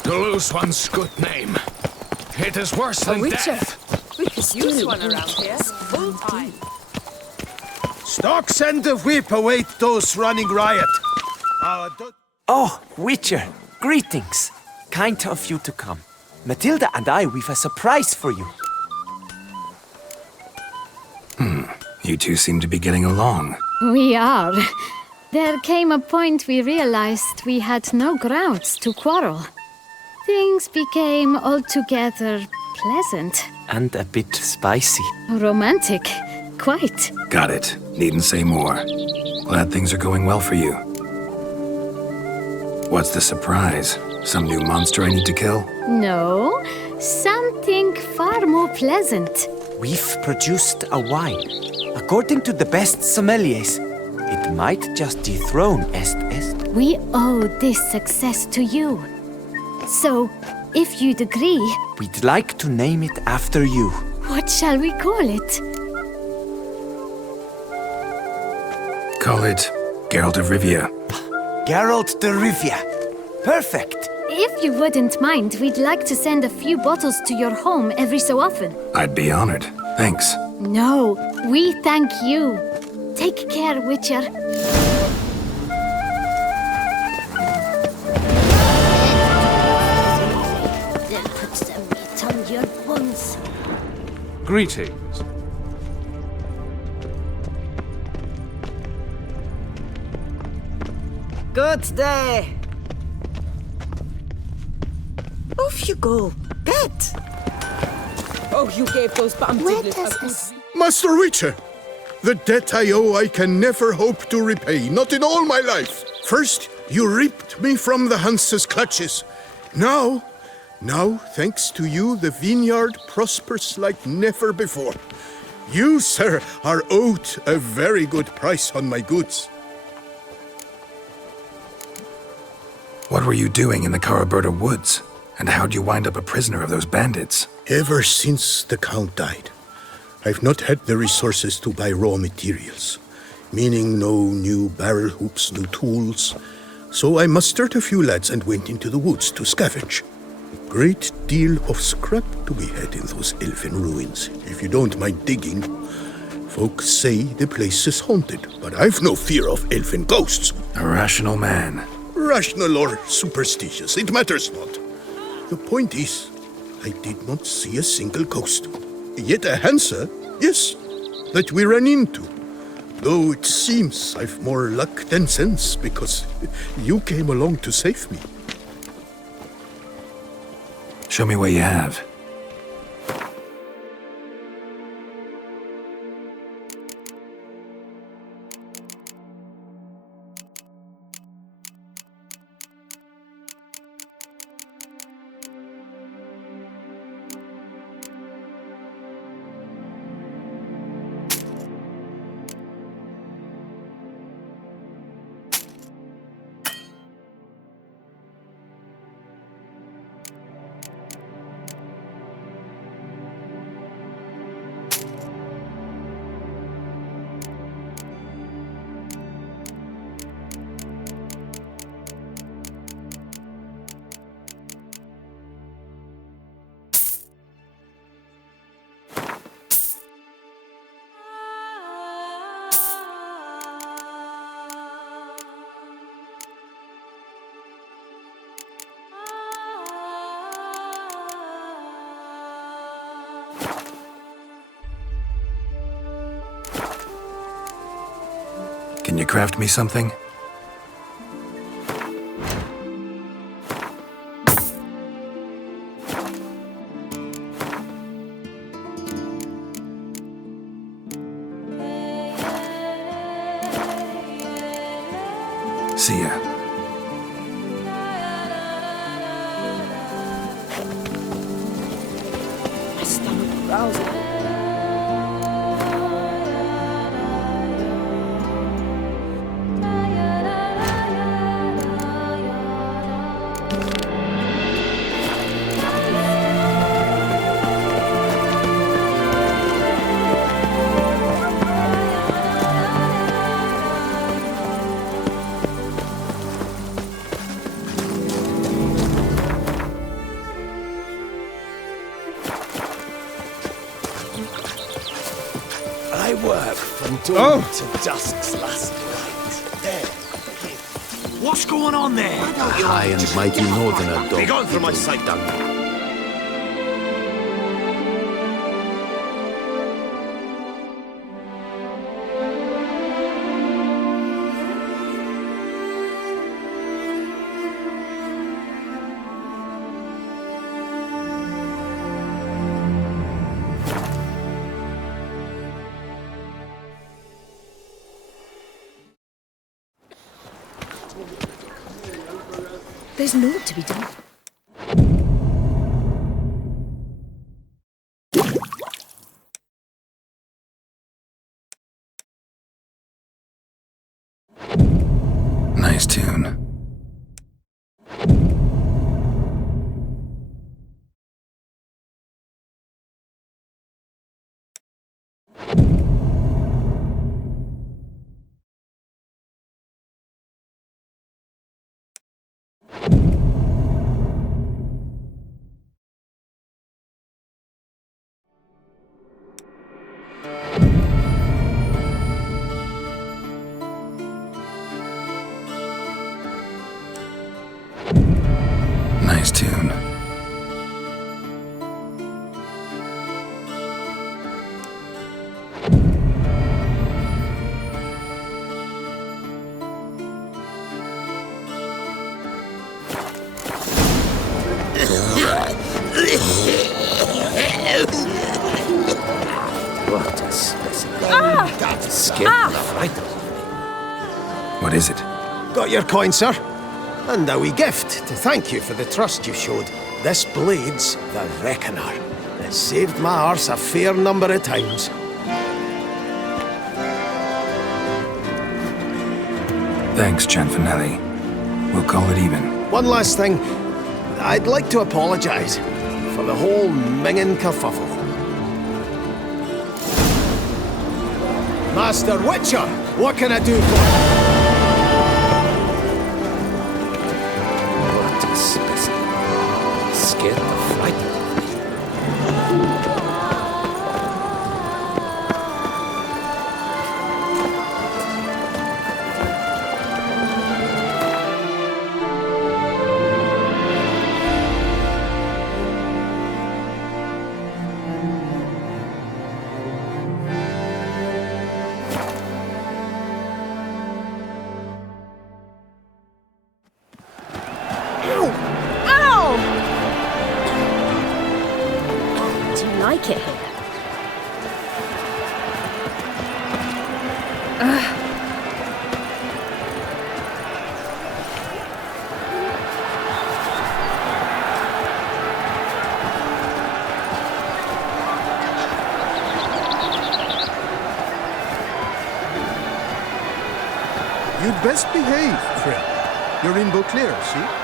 To lose one's good name. It is worse than death. We could use one around here. Full time. Stocks and the whip await those running riot. Oh, Witcher, greetings. Kind of you to come. Matilda and we've a surprise for you. You two seem to be getting along. We are. There came a point we realized we had no grounds to quarrel. Things became altogether pleasant. And a bit spicy. Romantic. Quite. Got it. Needn't say more. Glad things are going well for you. What's the surprise? Some new monster I need to kill? No, something far more pleasant. We've produced a wine. According to the best sommeliers, it might just dethrone Est. We owe this success to you. So, if you'd agree... We'd like to name it after you. What shall we call it? Call it Geralt of Rivia. Geralt of Rivia. Perfect. If you wouldn't mind, we'd like to send a few bottles to your home every so often. I'd be honored. Thanks. No, we thank you. Take care, Witcher. They'll put some meat on your bones. Greetings. Good day. Off you go. Bet. Oh, you gave those bamtiglets a Master Witcher! The debt I owe I can never hope to repay, not in all my life. First, you ripped me from the Hanse's clutches. Now, thanks to you, the vineyard prospers like never before. You, sir, are owed a very good price on my goods. What were you doing in the Caraberta woods? And how'd you wind up a prisoner of those bandits? Ever since the Count died, I've not had the resources to buy raw materials, meaning no new barrel hoops, no tools. So I mustered a few lads and went into the woods to scavenge. Great deal of scrap to be had in those elfin ruins, if you don't mind digging. Folks say the place is haunted, but I've no fear of elfin ghosts. A rational man. Rational or superstitious, it matters not. The point is, I did not see a single ghost. Yet a Hansa, yes, that we ran into. Though it seems I've more luck than sense, because you came along to save me. Show me what you have. Can you craft me something? See ya. My stomach growls. my work from dawn to dusk's last light. There. What's going on there? High and mighty northerner, dog. Be gone from my sight, dog. There's no to be done. Nice tune. Nice tune. What a specimen. That's scared the fright. What is it? Got your coin, sir. And a wee gift to thank you for the trust you showed. This blade's the Reckoner. It saved my arse a fair number of times. Thanks, Gianfinelli. We'll call it even. One last thing. I'd like to apologise for the whole mingin' kerfuffle. Master Witcher, what can I do for you? What a specimen. Scared the fright out of me. Like it here. You'd best behave, friend. You're in Beauclair, see?